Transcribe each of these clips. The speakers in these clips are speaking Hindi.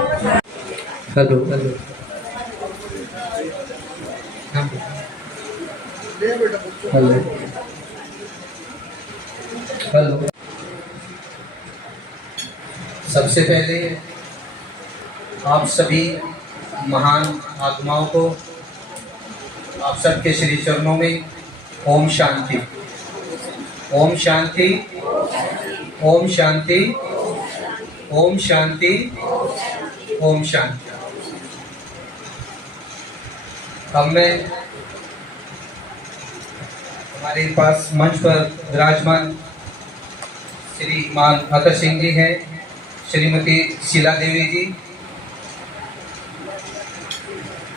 Hello hello hello hello. सबसे पहले आप सभी महान आत्माओं को आप सबके श्री चरणों में ओम शांति, ओम शांति, ओम शांति, ओम शांति, ओम शांति। अब मैं हमारे पास मंच पर विराजमान श्रीमान अतर सिंह जी हैं, श्रीमती शीला देवी जी,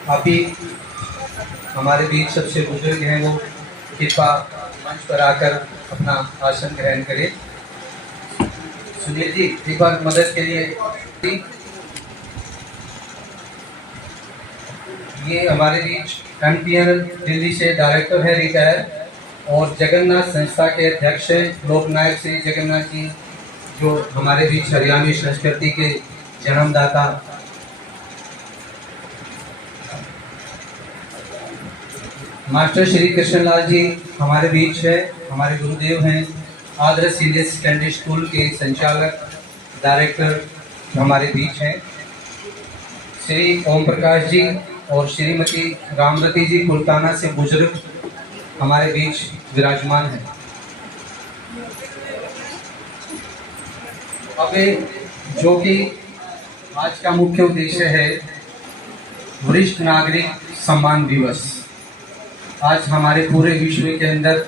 अभी हमारे बीच सबसे बुजुर्ग हैं, वो कृपा मंच पर आकर अपना आसन ग्रहण करें। सुनील जी कृपा मदद के लिए। ये हमारे बीच MTNL दिल्ली से डायरेक्टर है रिटायर, और जगन्नाथ संस्था के अध्यक्ष हैं लोकनायक श्री जगन्नाथ जी, जो हमारे बीच हरियाणवी संस्कृति के जन्मदाता। मास्टर श्री कृष्णलाल जी हमारे बीच है, हमारे गुरुदेव हैं, आदर्श सीनियर सेकेंडरी स्कूल के संचालक डायरेक्टर हमारे बीच हैं। श्री ओम प्रकाश जी और श्रीमती रामरती जी कुलताना से बुजुर्ग हमारे बीच विराजमान है। अब जो कि आज का मुख्य उद्देश्य है, वरिष्ठ नागरिक सम्मान दिवस। आज हमारे पूरे विश्व के अंदर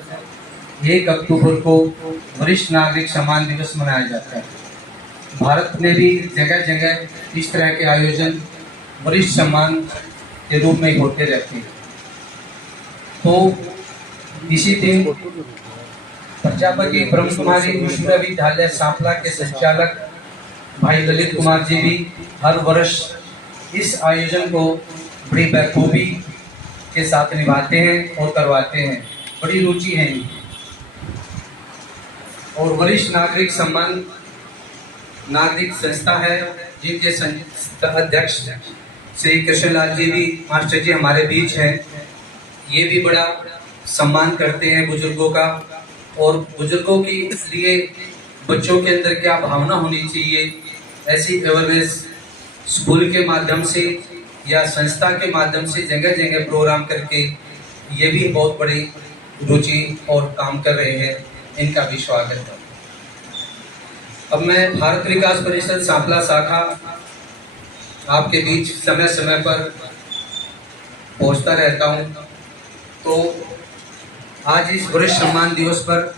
1 अक्टूबर को वरिष्ठ नागरिक सम्मान दिवस मनाया जाता है। भारत में भी जगह जगह इस तरह के आयोजन वरिष्ठ सम्मान के रूप में होते रहते हैं। तो इसी दिन प्रजापति ब्रह्म कुमारी विश्वविद्यालय सांपला के संचालक भाई ललित कुमार जी भी हर वर्ष इस आयोजन को बड़ी बखूबी के साथ निभाते हैं और करवाते हैं। बड़ी रुचि है इनकी। और वरिष्ठ नागरिक सम्मान नागरिक संस्था है, जिनके अध्यक्ष श्री कृष्णलाल जी भी मास्टर जी हमारे बीच हैं। ये भी बड़ा सम्मान करते हैं बुजुर्गों का, और बुजुर्गों के लिए बच्चों के अंदर क्या भावना होनी चाहिए, ऐसी अवेयरनेस स्कूल के माध्यम से या संस्था के माध्यम से जगह जगह प्रोग्राम करके ये भी बहुत बड़ी रुचि और काम कर रहे हैं। इनका भी स्वागत है। अब मैं भारत विकास परिषद सांपला शाखा आपके बीच समय समय पर पहुंचता रहता हूं। तो आज इस वरिष्ठ सम्मान दिवस पर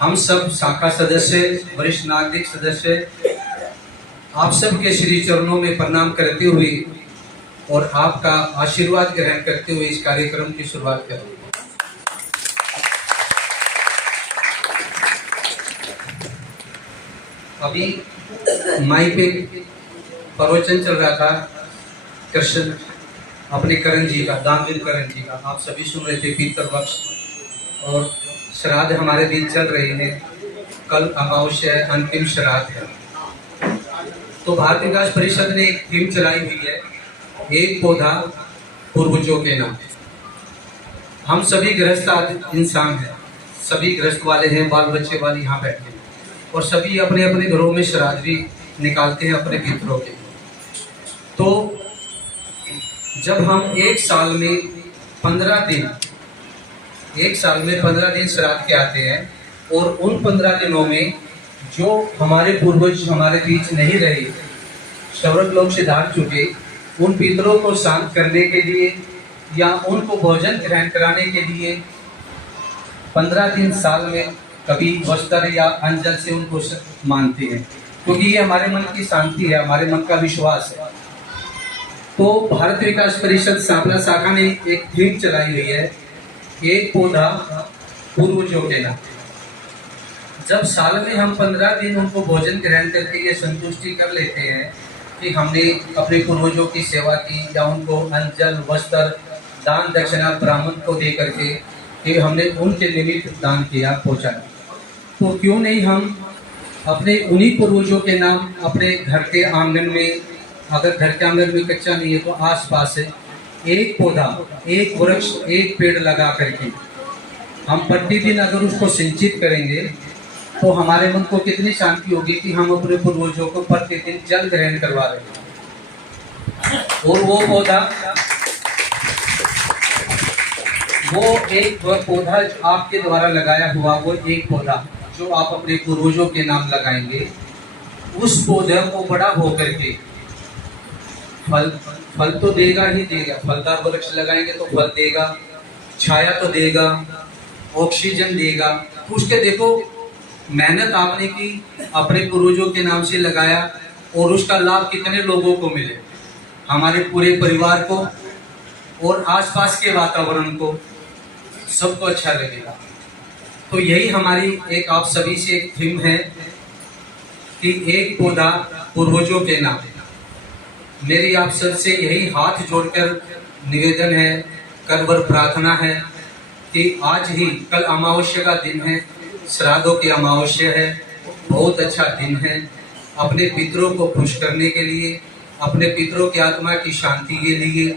हम सब शाखा सदस्य, वरिष्ठ नागरिक सदस्य, आप सबके श्री चरणों में प्रणाम करते हुए और आपका आशीर्वाद ग्रहण करते हुए इस कार्यक्रम की शुरुआत करें। अभी माइक पे प्रवचन चल रहा था कृष्ण अपने करण जी का, दामवीर करण जी का, आप सभी सुन रहे थे। पीतर पक्ष और श्राद्ध हमारे बीच चल रहे हैं। कल अमावस्या है, अंतिम श्राद्ध है। तो भारत विकास परिषद ने एक थीम चलाई हुई है, एक पौधा पूर्वजों के नाम। हम सभी गृहस्थ इंसान हैं, सभी गृहस्थ वाले हैं, बाल बच्चे वाले यहाँ बैठे हैं, और सभी अपने अपने घरों में श्राद्ध भी निकालते हैं अपने पितरों के। तो जब हम एक साल में 15 दिन श्राद्ध के आते हैं, और उन 15 दिनों में जो हमारे पूर्वज हमारे बीच नहीं रहे, स्वर्ग लोक से धार चुके, उन पितरों को शांत करने के लिए या उनको भोजन ग्रहण कराने के लिए 15 दिन साल में कभी वस्त्र या अंजल से उनको मानते हैं, क्योंकि ये हमारे मन की शांति है, हमारे मन का विश्वास है। तो भारत विकास परिषद सांपला शाखा ने एक थीम चलाई हुई है, एक पौधा पूर्वजों के नाम। जब साल में हम 15 दिन उनको भोजन ग्रहण करके ये संतुष्टि कर लेते हैं कि हमने अपने पूर्वजों की सेवा की, या उनको अंजल, वस्त्र, दान दक्षिणा ब्राह्मण को दे करके कि हमने उनके निमित्त दान किया, पहुँचाया, तो क्यों नहीं हम अपने उन्हीं पूर्वजों के नाम अपने घर के आंगन में अगर घर के आंगन में कच्चा नहीं है तो आस पास है एक पौधा, एक वृक्ष, एक पेड़ लगा करके हम प्रतिदिन अगर उसको सिंचित करेंगे तो हमारे मन को कितनी शांति होगी कि हम अपने पूर्वजों को प्रतिदिन जल ग्रहण करवा रहे हैं। और वो एक पौधा आपके द्वारा लगाया हुआ वो एक पौधा जो आप अपने पूर्वजों के नाम लगाएंगे, उस पौधे को बड़ा होकर के फल तो देगा ही देगा। फलदार वृक्ष लगाएंगे तो फल देगा, छाया तो देगा, ऑक्सीजन देगा। उसके देखो मेहनत आपने की, अपने पूर्वजों के नाम से लगाया और उसका लाभ कितने लोगों को मिले, हमारे पूरे परिवार को और आसपास के वातावरण को, सबको अच्छा लगेगा। तो यही हमारी एक आप सभी से एक थीम है कि एक पौधा पूर्वजों के नाम। मेरी आप सबसे यही हाथ जोड़कर निवेदन है, करवर प्रार्थना है कि आज ही कल अमावस्या का दिन है, श्राद्धों की अमावस्या है, बहुत अच्छा दिन है। अपने पितरों को खुश करने के लिए, अपने पितरों की आत्मा की शांति के लिए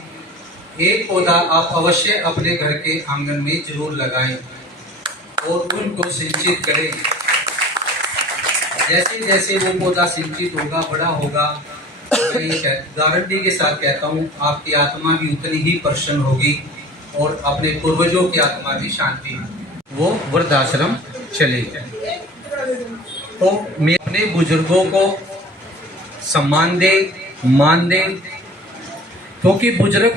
एक पौधा आप अवश्य अपने घर के आंगन में जरूर लगाएं और उनको सिंचित करें। जैसे जैसे वो पौधा सिंचित होगा, बड़ा होगा, मैं गारंटी के साथ कहता हूँ आपकी आत्मा भी उतनी ही प्रसन्न होगी और अपने पूर्वजों की आत्मा भी शांति, वो वृद्धाश्रम चले गए। तो मैं अपने बुजुर्गों को सम्मान दे, मान दे, क्योंकि बुजुर्ग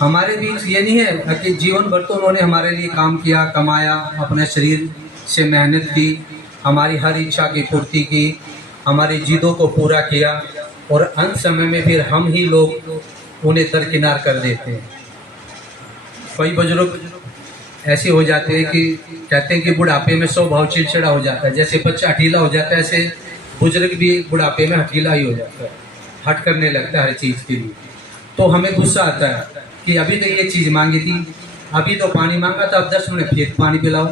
हमारे बीच ये नहीं है कि जीवन भर तो उन्होंने हमारे लिए काम किया, कमाया, अपने शरीर से मेहनत की, हमारी हर इच्छा की पूर्ति की, हमारी जिदों को पूरा किया और अंत समय में फिर हम ही लोग उन्हें दरकिनार कर देते हैं। कई बुजुर्ग ऐसे हो जाते हैं कि कहते हैं कि बुढ़ापे में स्वभाव चिड़चिड़ा हो जाता है, जैसे बच्चा हठीला हो जाता है ऐसे बुजुर्ग भी बुढ़ापे में हठीला ही हो जाता है, हट करने लगता है हर चीज़ के लिए। तो हमें गुस्सा आता है कि अभी तो ये चीज़ मांगी थी, अभी तो पानी मांगा था, अब 10 मिनट फिर पानी पिलाओ,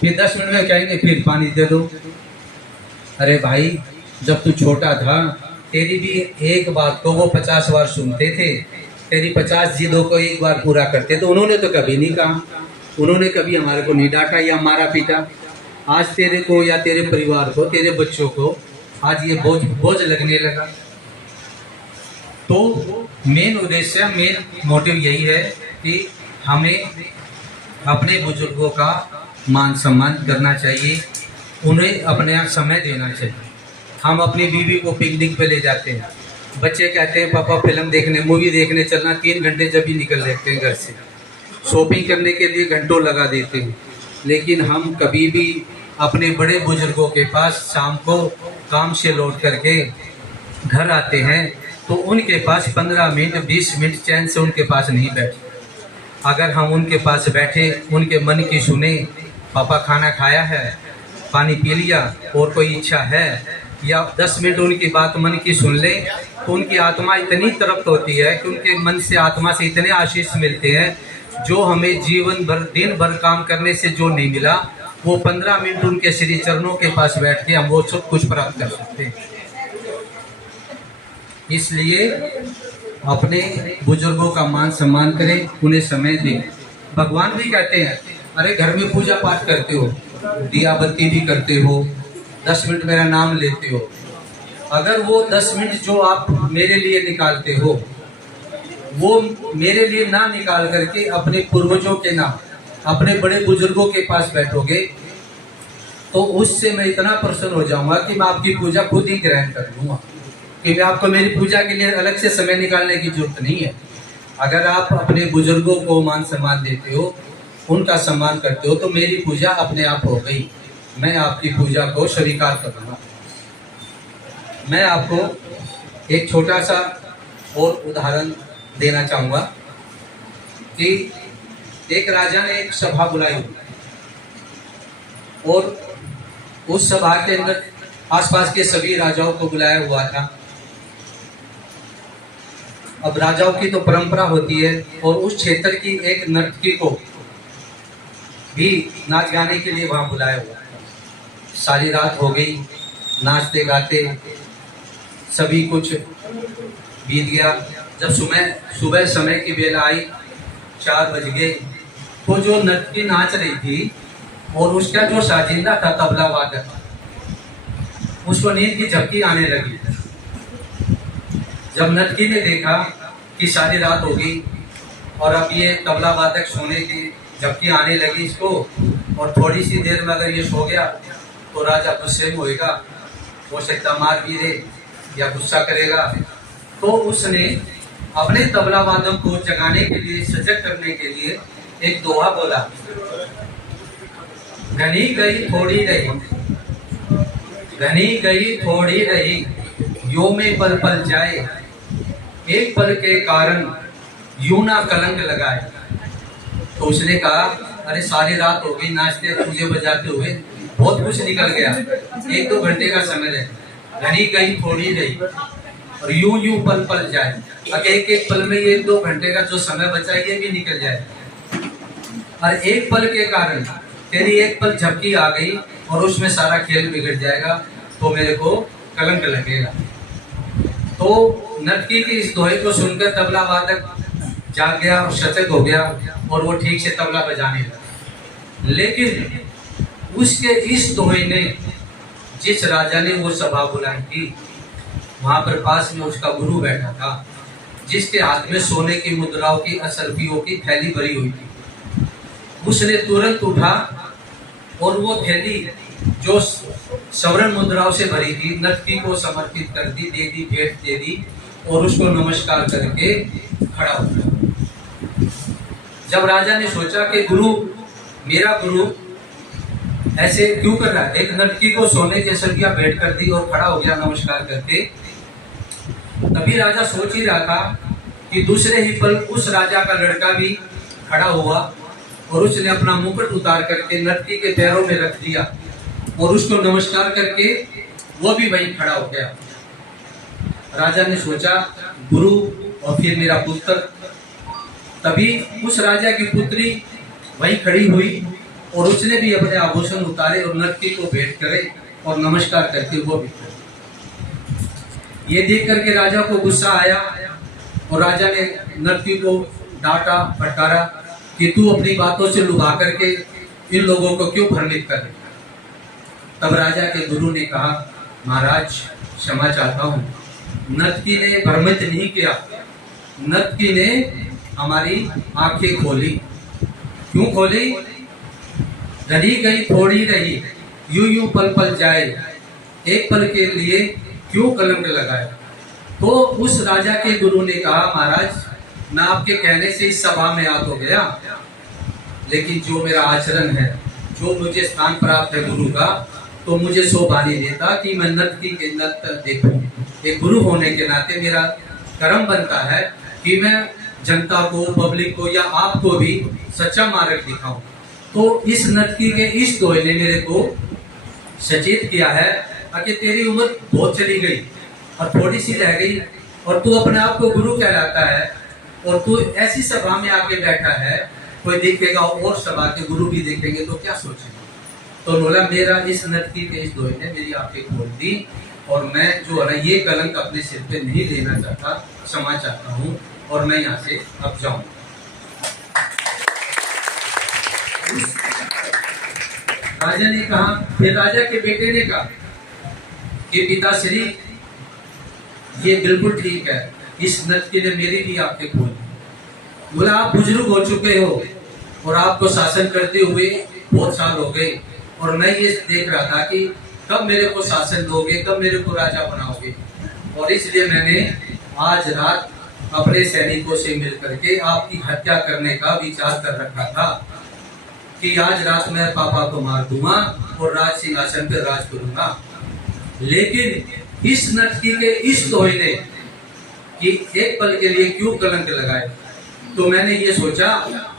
फिर 10 मिनट में कहेंगे फिर पानी दे दो। अरे भाई, जब तू छोटा था तेरी भी एक बात को वो 50 बार सुनते थे, तेरी 50 जिदों को एक बार पूरा करते, तो उन्होंने तो कभी नहीं कहा, उन्होंने कभी हमारे को नहीं डांटा या मारा पीटा। आज तेरे को या तेरे परिवार को, तेरे बच्चों को आज ये बोझ लगने लगा। तो मेन उद्देश्य, मेन मोटिव यही है कि हमें अपने बुजुर्गों का मान सम्मान करना चाहिए, उन्हें अपने समय देना चाहिए। हम अपनी बीवी को पिकनिक पे ले जाते हैं, बच्चे कहते हैं पापा फिल्म देखने, मूवी देखने चलना, 3 घंटे जब ही निकल लेते हैं घर से, शॉपिंग करने के लिए घंटों लगा देते हैं। लेकिन हम कभी भी अपने बड़े बुजुर्गों के पास शाम को काम से लौट करके घर आते हैं तो उनके पास 15 मिनट 20 मिनट चैन से उनके पास नहीं बैठे। अगर हम उनके पास बैठे, उनके मन की सुने, पापा खाना खाया है, पानी पी लिया और कोई इच्छा है, या 10 मिनट उनकी बात मन की सुन ले, तो उनकी आत्मा इतनी तृप्त होती है कि उनके मन से, आत्मा से इतने आशीष मिलते हैं जो हमें जीवन भर, दिन भर काम करने से जो नहीं मिला, वो 15 मिनट उनके श्री चरणों के पास बैठ के हम वो सब कुछ प्राप्त कर सकते हैं। इसलिए अपने बुजुर्गों का मान सम्मान करें, उन्हें समय दें। भगवान भी कहते हैं, अरे घर में पूजा पाठ करते हो, दिया बत्ती भी करते हो, 10 मिनट मेरा नाम लेते हो, अगर वो 10 मिनट जो आप मेरे लिए निकालते हो वो मेरे लिए ना निकाल करके अपने पूर्वजों के नाम, अपने बड़े बुजुर्गों के पास बैठोगे तो उससे मैं इतना प्रसन्न हो जाऊंगा कि मैं आपकी पूजा खुद ही ग्रहण कर लूँगा, कि आपको मेरी पूजा के लिए अलग से समय निकालने की जरूरत नहीं है। अगर आप अपने बुजुर्गों को मान सम्मान देते हो, उनका सम्मान करते हो, तो मेरी पूजा अपने आप हो गई, मैं आपकी पूजा को स्वीकार करूँगा। मैं आपको एक छोटा सा और उदाहरण देना चाहूँगा कि एक राजा ने एक सभा बुलाई और उस सभा के अंदर आसपास के सभी राजाओं को बुलाया हुआ था। अब राजाओं की तो परंपरा होती है और उस क्षेत्र की एक नर्तकी को भी नाच गाने के लिए वहां बुलाया हुआ था। सारी रात हो गई नाचते गाते, सभी कुछ बीत गया। जब सुबह समय की बेला आई, 4 बज गए, तो जो नर्तकी नाच रही थी और उसका जो साजिंदा था तबला वादक, उसको नींद की झपकी आने लगी। जब नर्तकी ने देखा कि सारी रात हो गई और अब ये तबला वादक सोने की झपकी आने लगी इसको, और थोड़ी सी देर में अगर ये सो गया तो राजा गुस्से में होएगा, हो सकता मार भी दे या गुस्सा करेगा। तो उसने अपने तबला वादक को जगाने के लिए, सजग करने के लिए एक दोहा बोला, घनी गई थोड़ी रही, घनी गई थोड़ी रही, यो में पल पल जाए, एक पल के कारण यूं ना कलंक लगाए। तो उसने कहा, अरे सारी रात हो गई नाचते पूजे बजाते हुए, बहुत कुछ निकल गया, 1-2 घंटे का समय है, घनी गई थोड़ी रही और यूं यूं पल पल जाए। अब एक पल में 1-2 घंटे का जो समय बचा ये भी निकल जाए, और एक पल के कारण तेरी एक पल झपकी आ गई और उसमें सारा खेल बिगड़ जाएगा, तो मेरे को कलंक लगेगा। तो नर्तकी की इस दोहे को सुनकर तबला वादक जाग गया और सचेत हो गया और वो ठीक से तबला बजाने लगा। लेकिन उसके इस दोहे ने, जिस राजा ने वो सभा बुलाई थी, वहां पर पास में उसका गुरु बैठा था, जिसके हाथ में सोने की मुद्राओं की, असरफियों की थैली भरी हुई थी। उसने तुरंत उठा और वो थैली जो स्वर्ण मुद्राओं से भरी थी नर्तकी को समर्पित कर दी, दे दी, भेंट दे दी और उसको नमस्कार करके खड़ा हो गया। जब राजा ने सोचा कि गुरु, मेरा गुरु ऐसे क्यों कर रहा है, एक नर्तकी को सोने की असरफियां भेंट कर दी और खड़ा हो गया नमस्कार करके, तभी राजा सोच ही रहा था कि दूसरे ही पल उस राजा का लड़का भी खड़ा हुआ और उसने अपना मुकुट उतार करके नर्तकी के पैरों में रख दिया और उसको नमस्कार करके वो भी वहीं खड़ा हो गया। राजा ने सोचा, गुरु और फिर मेरा पुत्र। तभी उस राजा की पुत्री वहीं खड़ी हुई और उसने भी अपने आभूषण उतारे और नर्तकी को भेंट करे और नमस्कार करके वो भी। ये देख करके राजा को गुस्सा आया और राजा ने नर्तकी को डांटा फटकारा कि तू अपनी बातों से लुभा करके इन लोगों को क्यों भ्रमित कर रही। तब राजा के गुरु ने कहा, महाराज क्षमा चाहता हूँ, नर्तकी ने भ्रमित नहीं किया, नर्तकी ने हमारी आंखें खोली। क्यों खोली? घनी गई थोड़ी रही, यूं यूं पल पल जाए, एक पल के लिए क्यों कलंक लगाए। तो उस राजा के गुरु ने कहा, महाराज मैं आपके कहने से इस सभा में आ तो गया, लेकिन जो मेरा आचरण है, जो मुझे स्थान प्राप्त है गुरु का, तो मुझे शोभा नहीं देता कि मैं नर्तकी के नृत्य देखूं। एक गुरु होने के नाते मेरा कर्म बनता है कि मैं जनता को, पब्लिक को या आपको भी सच्चा मार्ग दिखाऊं। तो इस नर्तकी के इस दोहे ने मेरे को सचेत किया है कि तेरी उम्र बहुत चली गई और थोड़ी सी रह गई और तू अपने आप को गुरु कहलाता है और तू ऐसी सभा में आके बैठा है, कोई देखेगा और सभा के गुरु भी देखेंगे तो क्या सोचेंगे। तो बोला, मेरा इस नर्तकी के इस दोहे ने मेरी आंखें खोल दी और मैं जो है ये कलंक अपने सिर पे नहीं लेना चाहता, क्षमा चाहता हूँ और मैं यहाँ से अब जाऊँ। राजा ने कहा, फिर राजा के बेटे ने कहा कि पिताश्री ये बिल्कुल ठीक है, इस नर्तकी ने मेरी भी आंखें खोल दी। बोला, आप बुजुर्ग हो चुके हो और आपको शासन करते हुए बहुत साल हो गए और मैं ये देख रहा था कि कब मेरे को शासन दोगे, कब मेरे को राजा बनाओगे, और इसलिए मैंने आज रात अपने सैनिकों से मिल करके आपकी हत्या करने का विचार कर रखा था कि आज रात मैं पापा को मार दूंगा और राज सिंहासन पर राज करूंगा। लेकिन इस नर्तकी के इस दोहे ने कि एक पल के लिए क्यों कलंक लगाए, तो मैंने ये सोचा,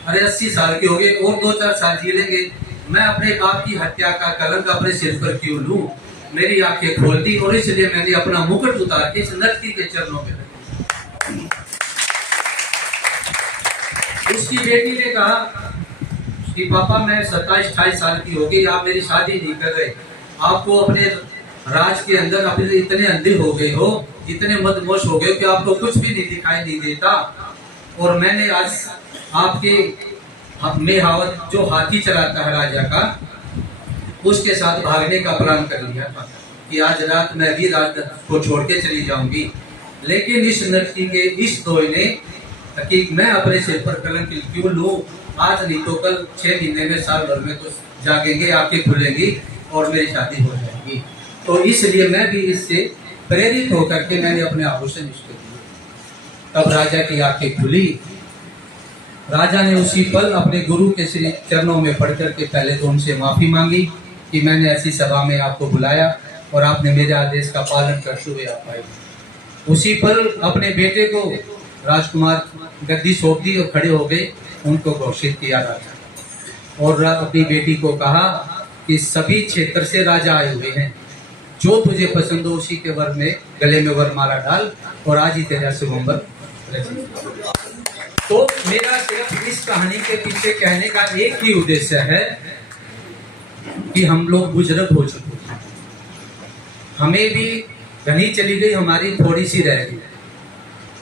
अरे 80 साल के हो गए और 2-4 साल जी लेंगे, मैं अपने बाप की हत्या का कलंक अपने सिर पर क्यों लूं। मेरी आंखें खोल दी और इसलिए मैंने अपना मुकुट उतार के इस नर्तकी के चरणों में रखा। उसकी बेटी ने कहा कि पापा मैं 27-28 साल की हो गई, आप मेरी शादी नहीं कर रहे, आपको अपने राज के अंदर अपने इतने अंधे हो गए हो इतने मदमोश हो गए कि आपको कुछ भी नहीं दिखाई नहीं देता। और मैंने आज आपके मेहावत जो हाथी चलाता है राजा का, उसके साथ भागने का प्लान कर लिया था कि आज रात मैं भी राज को छोड़ के चली जाऊंगी। लेकिन इस लड़की के इस दोय ने कि मैं अपने सिर पर कलंक क्यों लूं, आज नहीं तो कल 6 महीने में, साल भर में तो जागेंगे, आंखें खुलेंगी और मेरी शादी हो जाएगी। तो इसलिए मैं भी इससे प्रेरित होकर के मैंने अपने आभूषण इसको दिए। तब राजा की आंखें खुली। राजा ने उसी पल अपने गुरु के श्री चरणों में पढ़कर के पहले तो उनसे माफी मांगी कि मैंने ऐसी सभा में आपको बुलाया और आपने मेरे आदेश का पालन करते हुए आप आए। उसी पल अपने बेटे को राजकुमार गद्दी सौंप दी और खड़े हो गए, उनको घोषित किया राजा। और अपनी बेटी को कहा कि सभी क्षेत्र से राजा आए हुए हैं, जो तुझे पसंद हो उसी के वर में गले में वरमाला डाल और आज ही तेरा शुभंबर रचित। तो मेरा सिर्फ इस कहानी के पीछे कहने का एक ही उद्देश्य है कि हम लोग बुजुर्ग हो चुके हैं, हमें भी घनी चली गई, हमारी थोड़ी सी रह गई।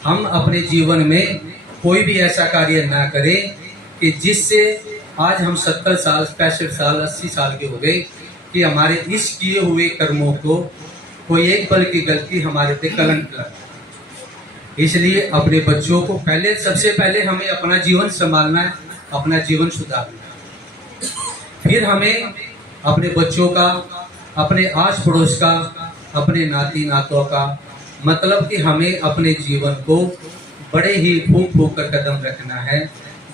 हम अपने जीवन में कोई भी ऐसा कार्य ना करें कि जिससे आज हम 70 साल, 65 साल, 80 साल के हो गए कि हमारे इस किए हुए कर्मों को कोई एक पल की गलती हमारे पे कलंक लगे। इसलिए अपने बच्चों को पहले, सबसे पहले हमें अपना जीवन संभालना है, अपना जीवन सुधारना है। फिर हमें अपने बच्चों का, अपने आस पड़ोस का, अपने नाती नातों का, मतलब कि हमें अपने जीवन को बड़े ही फूंक फूंक कर कदम रखना है,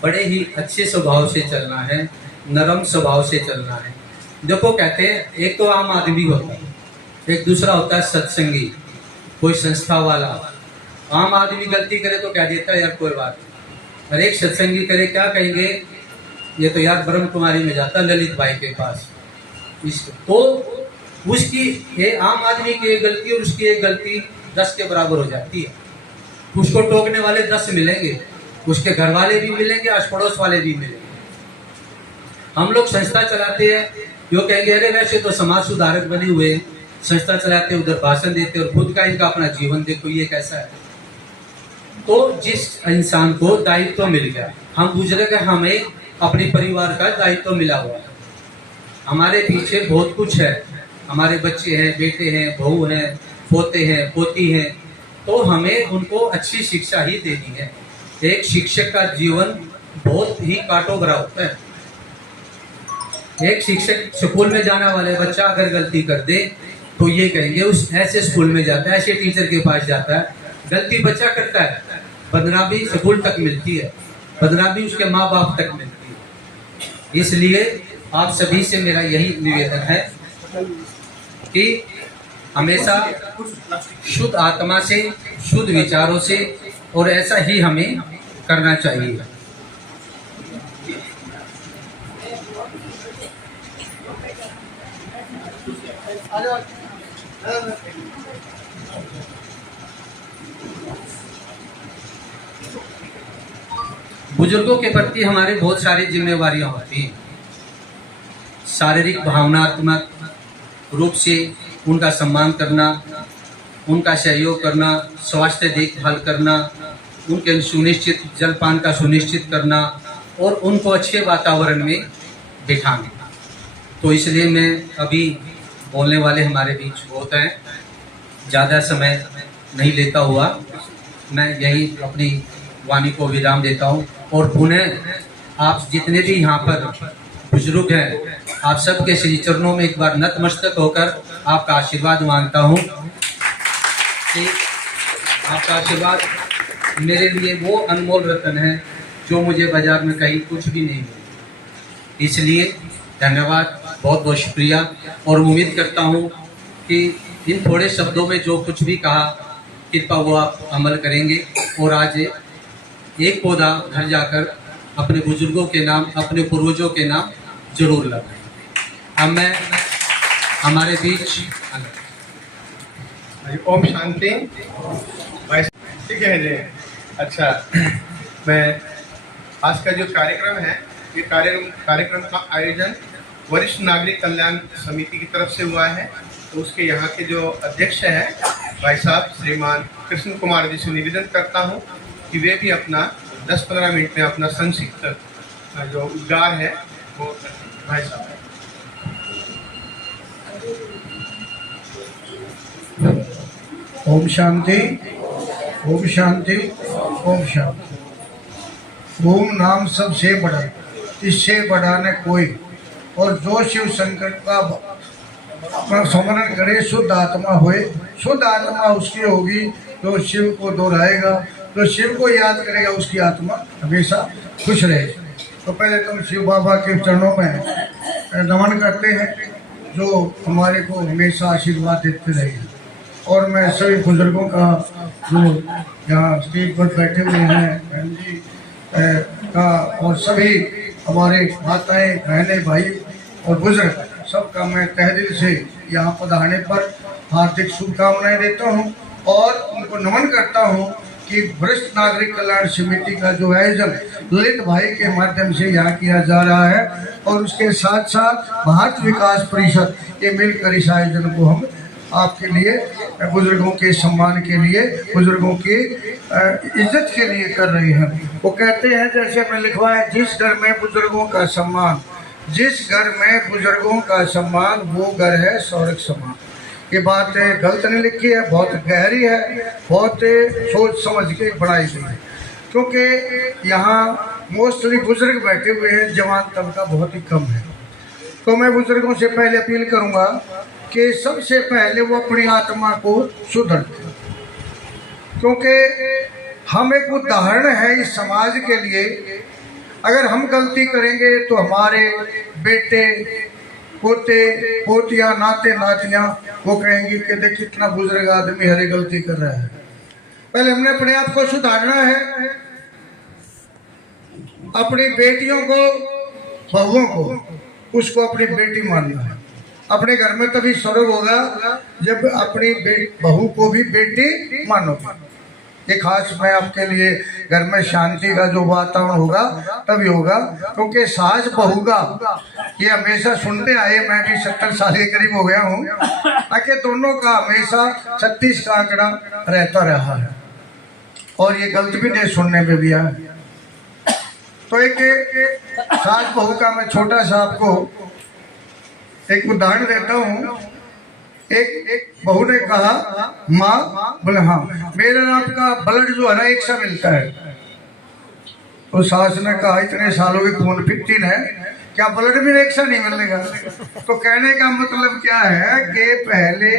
बड़े ही अच्छे स्वभाव से चलना है, नरम स्वभाव से चलना है। देखो कहते हैं एक तो आम आदमी होता है, एक दूसरा होता है सत्संगी, कोई संस्था वाला। आम आदमी गलती करे तो क्या देता है यार कोई बात नहीं, और एक सत्संगी करे क्या कहेंगे, ये तो यार ब्रह्म कुमारी में जाता ललित भाई के पास। तो उसकी ये आम आदमी की एक गलती और उसकी एक गलती 10 के बराबर हो जाती है। उसको टोकने वाले 10 मिलेंगे, उसके घर वाले भी मिलेंगे, आस पड़ोस वाले भी मिलेंगे। हम लोग संस्था चलाते हैं, जो कहेंगे अरे वैसे तो समाज सुधारक बने हुए, संस्था चलाते, उधर भाषण देते और खुद का इनका अपना जीवन देखो ये कैसा है। तो जिस इंसान को दायित्व मिल गया, हम बुजुर्ग हैं, हमें अपने परिवार का दायित्व मिला हुआ है, हमारे पीछे बहुत कुछ है, हमारे बच्चे हैं, बेटे हैं, बहू हैं, पोते हैं, पोती हैं, तो हमें उनको अच्छी शिक्षा ही देनी है। एक शिक्षक का जीवन बहुत ही कांटों भरा होता है। एक शिक्षक स्कूल में जाने वाले बच्चा अगर गलती कर दे तो ये कहेंगे उस ऐसे स्कूल में जाता है, ऐसे टीचर के पास जाता है। गलती बच्चा करता है, बदनामी स्कूल तक मिलती है, बदनामी उसके माँ बाप तक मिलती है। इसलिए आप सभी से मेरा यही निवेदन है कि हमेशा शुद्ध आत्मा से, शुद्ध विचारों से, और ऐसा ही हमें करना चाहिए। बुजुर्गों के प्रति हमारे बहुत सारी जिम्मेवारियां होती हैं। शारीरिक, भावनात्मक रूप से उनका सम्मान करना, उनका सहयोग करना, स्वास्थ्य देखभाल करना, उनके सुनिश्चित जलपान का सुनिश्चित करना और उनको अच्छे वातावरण में बिठाना। तो इसलिए मैं अभी बोलने वाले हमारे बीच बहुत हैं, ज़्यादा समय नहीं लेता हुआ मैं यही अपनी वाणी को विराम देता हूँ। और पुनः आप जितने भी यहाँ पर बुजुर्ग हैं, आप सबके श्री चरणों में एक बार नतमस्तक होकर आपका आशीर्वाद मांगता हूँ कि आपका आशीर्वाद मेरे लिए वो अनमोल रत्न है जो मुझे बाजार में कहीं कुछ भी नहीं मिला। इसलिए धन्यवाद, बहुत बहुत शुक्रिया। और उम्मीद करता हूँ कि इन थोड़े शब्दों में जो कुछ भी कहा, कृपा वो आप अमल करेंगे और आज एक पौधा घर जाकर अपने बुजुर्गों के नाम, अपने पूर्वजों के नाम जरूर लगाएं। अब मैं हमारे बीच ओम शांति। ठीक है जी। अच्छा, मैं आज का जो कार्यक्रम है, ये कार्यक्रम का आयोजन वरिष्ठ नागरिक कल्याण समिति की तरफ से हुआ है। तो उसके यहाँ के जो अध्यक्ष हैं भाई साहब श्रीमान कृष्ण कुमार जी से निवेदन करता हूँ कि वे भी अपना 10-15 मिनट में अपना संक्षिप्त जो उद्गार है वो भाई साहब। ओम शांति, ओम शांति, ओम शांति। ओम नाम सबसे बड़ा, इससे बड़ा न कोई। और जो शिव शंकर का अपना स्मरण करे शुद्ध आत्मा होए, शुद्ध आत्मा उसकी होगी। जो शिव को दोहराएगा, जो शिव को याद करेगा, उसकी आत्मा हमेशा खुश रहेगी। तो पहले तुम शिव बाबा के चरणों में नमन करते हैं जो हमारे को हमेशा आशीर्वाद देते रहे। और मैं सभी बुजुर्गों का जो यहाँ स्टेज पर बैठे हुए हैं बहन जी का, और सभी हमारे माताएं बहनें भाई और बुजुर्ग सबका मैं तहे दिल से यहाँ पधारने पर हार्दिक शुभकामनाएं देता हूँ और उनको नमन करता हूँ कि वरिष्ठ नागरिक कल्याण समिति का जो आयोजन ललित भाई के माध्यम से यहाँ किया जा रहा है, और उसके साथ साथ भारत विकास परिषद ये मिलकर इस आयोजन को हम आपके लिए बुजुर्गों के सम्मान के लिए, बुजुर्गों की इज्जत के लिए कर रहे हैं। वो कहते हैं जैसे मैं लिखवाया, जिस घर में बुजुर्गों का सम्मान, जिस घर में बुजुर्गों का सम्मान वो घर है स्वर्ग समान। ये बात गलत नहीं लिखी है, बहुत गहरी है, बहुत सोच समझ के बनाई गई है। क्योंकि यहाँ मोस्टली बुजुर्ग बैठे हुए हैं, जवान तबका बहुत ही कम है। तो मैं बुजुर्गों से पहले अपील करूँगा कि सबसे पहले वो अपनी आत्मा को सुधर, क्योंकि हम एक उदाहरण है इस समाज के लिए। अगर हम गलती करेंगे तो हमारे बेटे पोते पोतियाँ नाते नातियाँ वो कहेंगी कि देख कितना बुजुर्ग आदमी हरे गलती कर रहा है। पहले हमने अपने आप को सुधारना है, अपनी बेटियों को बहुओं को उसको अपनी बेटी मानना है। अपने घर में तभी स्वर्ग होगा जब अपनी बहू को भी बेटी मानोगे। ये खास मैं आपके लिए घर में शांति का जो वातावरण होगा तभी होगा, क्योंकि सास बहू का ये हमेशा सुनते आए, मैं भी 70 साल के करीब हो गया हूँ, ताकि दोनों का हमेशा 36 का आंकड़ा रहता रहा है और ये गलत भी नहीं सुनने में भी आया। तो एक सास बहू का मैं छोटा सा आपको एक उदाहरण देता हूँ। एक बहू ने कहा, माँ बोले हाँ मेरा आपका ब्लड जो है ना एक सा मिलता है। तो सास ने कहा इतने सालों की खून फिफ्टीन है, क्या ब्लड भी एक सा नहीं मिलेगा? तो कहने का मतलब क्या है कि पहले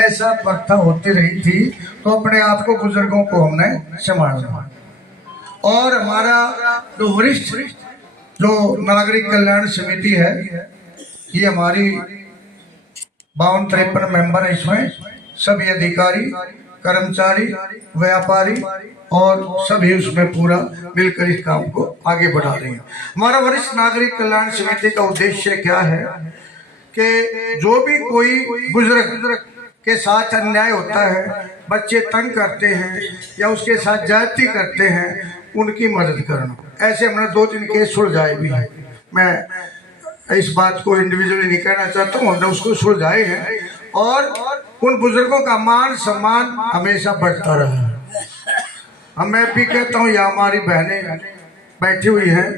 ऐसा प्रथा होती रही थी, तो अपने आप को बुजुर्गों को हमने संभालना। और हमारा जो वरिष्ठ जो नागरिक कल्याण समिति है, ये हमारी 52-53 मेंबर है। इसमें सभी अधिकारी, कर्मचारी, व्यापारी और सभी उसमें पूरा मिलकर इस काम को आगे बढ़ा रहे हैं। हमारा वरिष्ठ नागरिक कल्याण समिति का उद्देश्य क्या है कि जो भी कोई बुजुर्ग के साथ अन्याय होता है, बच्चे तंग करते हैं या उसके साथ ज्यादती करते हैं, उनकी मदद करना। ऐसे हमने 2-3 केस सुलझाए भी हैं। मैं इस बात को इंडिविजुअली नहीं कहना चाहता हूँ, हमने उसको सुलझाए हैं और उन बुजुर्गों का मान सम्मान हमेशा बढ़ता रहा है। मैं भी कहता हूँ, यहाँ हमारी बहनें बैठी हुई हैं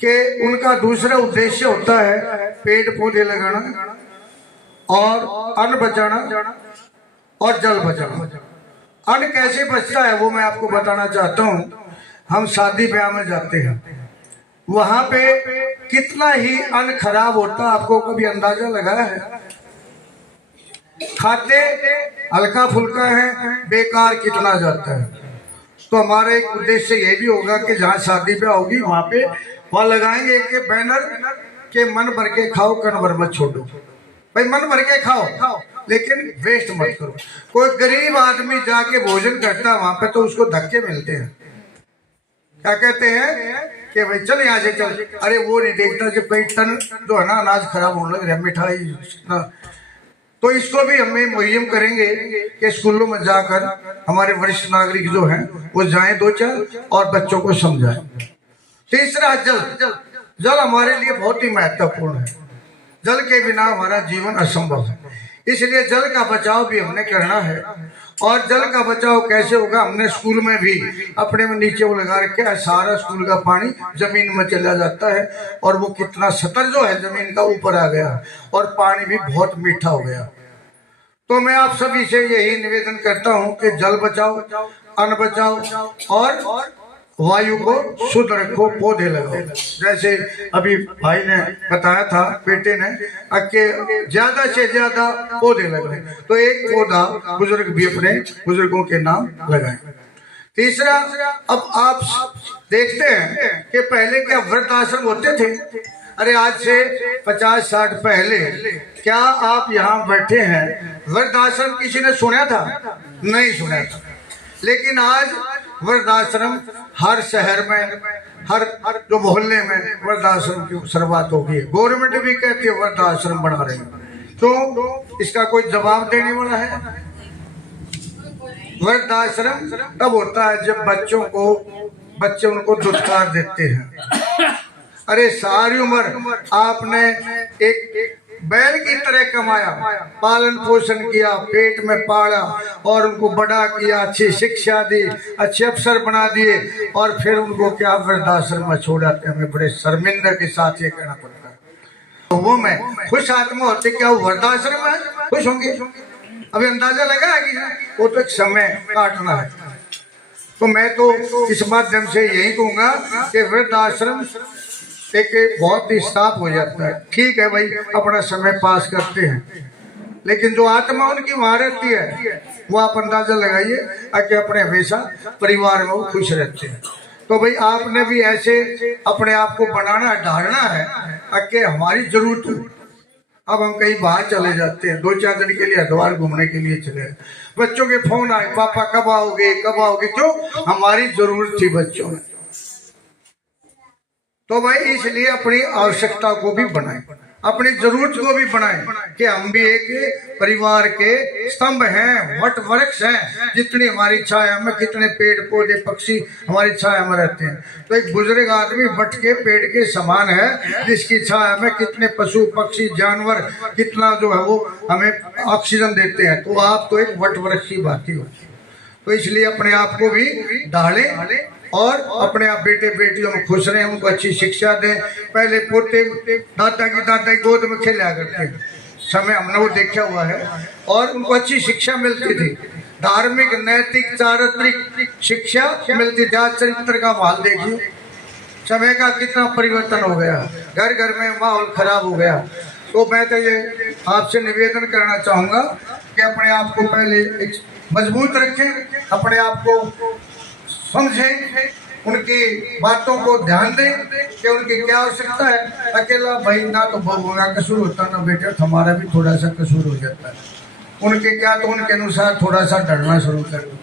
कि उनका दूसरा उद्देश्य होता है पेड़ पौधे लगाना और अन्न बचाना और जल बचाना। अन्न कैसे बचता है वो मैं आपको बताना चाहता हूँ। हम शादी ब्याह में जाते हैं, वहां पे कितना ही अन्न खराब होता, आपको कभी अंदाजा लगा है? खाते हल्का फुल्का है, बेकार कितना जाता है। तो हमारा एक उद्देश्य ये भी होगा कि जहाँ शादी ब्याह होगी वहां पे वहाँ लगाएंगे एक बैनर के मन भर के खाओ, कन भर मत छोड़ो। भाई मन भर के खाओ लेकिन वेस्ट मत करो। कोई गरीब आदमी जाके भोजन करता है वहां पे तो उसको धक्के मिलते हैं, क्या कहते हैं कि भाई चल यहाँ से चल। अरे वो नहीं देखता जब कई टन जो है ना अनाज खराब होने लग रहा है, मिठाई। तो इसको भी हमें मुहैया करेंगे कि स्कूलों में जाकर हमारे वरिष्ठ नागरिक जो हैं वो जाएं 2-4 और बच्चों को समझाएं। तीसरा जल हमारे लिए बहुत ही महत्वपूर्ण है। जल के बिना हमारा जीवन असंभव है। इसलिए जल का बचाव भी हमने करना है। और जल का बचाव कैसे होगा, हमने स्कूल में भी अपने में नीचे वो लगा रखे है, सारा स्कूल का पानी जमीन में चला जाता है और वो कितना सतर जो है जमीन का ऊपर आ गया और पानी भी बहुत मीठा हो गया। तो मैं आप सभी से यही निवेदन करता हूँ कि जल बचाओ, अन्न बचाओ और वायु को शुद्ध रखो, पौधे लगाओ। जैसे अभी भाई ने बताया था, बेटे ने, कि ज्यादा से ज्यादा पौधे लगाए, तो एक पौधा बुजुर्ग भी अपने बुजुर्गों के नाम लगाए। तीसरा, अब आप देखते हैं कि पहले क्या वृद्धाश्रम होते थे? अरे आज से 50-60 पहले क्या आप यहाँ बैठे हैं, वृद्धाश्रम किसी ने सुना था? नहीं सुना था। लेकिन आज वृद्धाश्रम हर शहर में, हर जो मोहल्ले में वृद्धाश्रम की शुरुआत होगी। गवर्नमेंट भी कहती है वृद्धाश्रम बना रहे हैं, तो इसका कोई जवाब देने वाला है? वृद्धाश्रम तब होता है जब बच्चे उनको दुत्कार देते हैं। अरे सारी उम्र आपने एक बैल की तरह कमाया, पालन पोषण किया, पेट में पाला और उनको बड़ा किया, अच्छी शिक्षा दी, अच्छे अफसर बना दिए, और फिर उनको क्या वृद्धाश्रम में छोड़ आते? हमें बड़े शर्मिंदा के साथ ये कहना पड़ता है। तो वो मैं खुश आत्मा होते, क्या वो वृद्धाश्रम में खुश होंगे? अभी अंदाजा लगा है कि वो तो एक समय काटना है। तो मैं तो इस माध्यम से यही कहूंगा कि वृद्धाश्रम एक बहुत ही साफ हो जाता है। ठीक है भाई, अपना समय पास करते हैं, लेकिन जो आत्मा उनकी वहां रहती है वो आप अंदाजा लगाइए कि अपने हमेशा परिवार में वो खुश रहते हैं। तो भाई आपने भी ऐसे अपने आप को बनाना, ढालना है कि हमारी जरूरत हो। अब हम कहीं बाहर चले जाते हैं, 2-4 दिन के लिए हरिद्वार घूमने के लिए चले, बच्चों के फोन आए, पापा कब आओगे कब आओगे? क्यों? हमारी जरूरत थी बच्चों में। तो भाई इसलिए अपनी आवश्यकता को भी बनाएं, अपनी जरूरत को भी बनाएं कि हम भी एक परिवार के स्तंभ हैं, वट वृक्ष हैं। जितनी हमारी छाया में, कितने पेड़ पौधे पक्षी हमारी छाया में रहते हैं। तो एक बुजुर्ग आदमी वट के पेड़ के समान है, जिसकी छाया में कितने पशु पक्षी जानवर कितना जो है वो हमें ऑक्सीजन देते हैं। तो आप तो एक वट वृक्ष की भांति हो। तो इसलिए अपने आप को भी ढालें और अपने आप बेटे बेटियों में खुश रहें, उनको अच्छी शिक्षा दें। पहले पोते दादा की गोद में खेला करते समय हमने वो देखा हुआ है, और उनको अच्छी शिक्षा मिलती थी, धार्मिक नैतिक चारित्रिक शिक्षा मिलती थी। आज चरित्र का माहौल देखिए, समय का कितना परिवर्तन हो गया, घर घर में माहौल खराब हो गया। तो मैं तो ये आपसे निवेदन करना चाहूँगा कि अपने आप को पहले मजबूत रखें, अपने आप को समझें, उनकी बातों को ध्यान दें कि उनकी क्या आवश्यकता है। अकेला भाई ना तो बहू का कसूर होता ना बेटे, हमारा भी थोड़ा सा कसूर हो जाता है। उनके क्या तो उनके अनुसार थोड़ा सा डरना शुरू कर दो,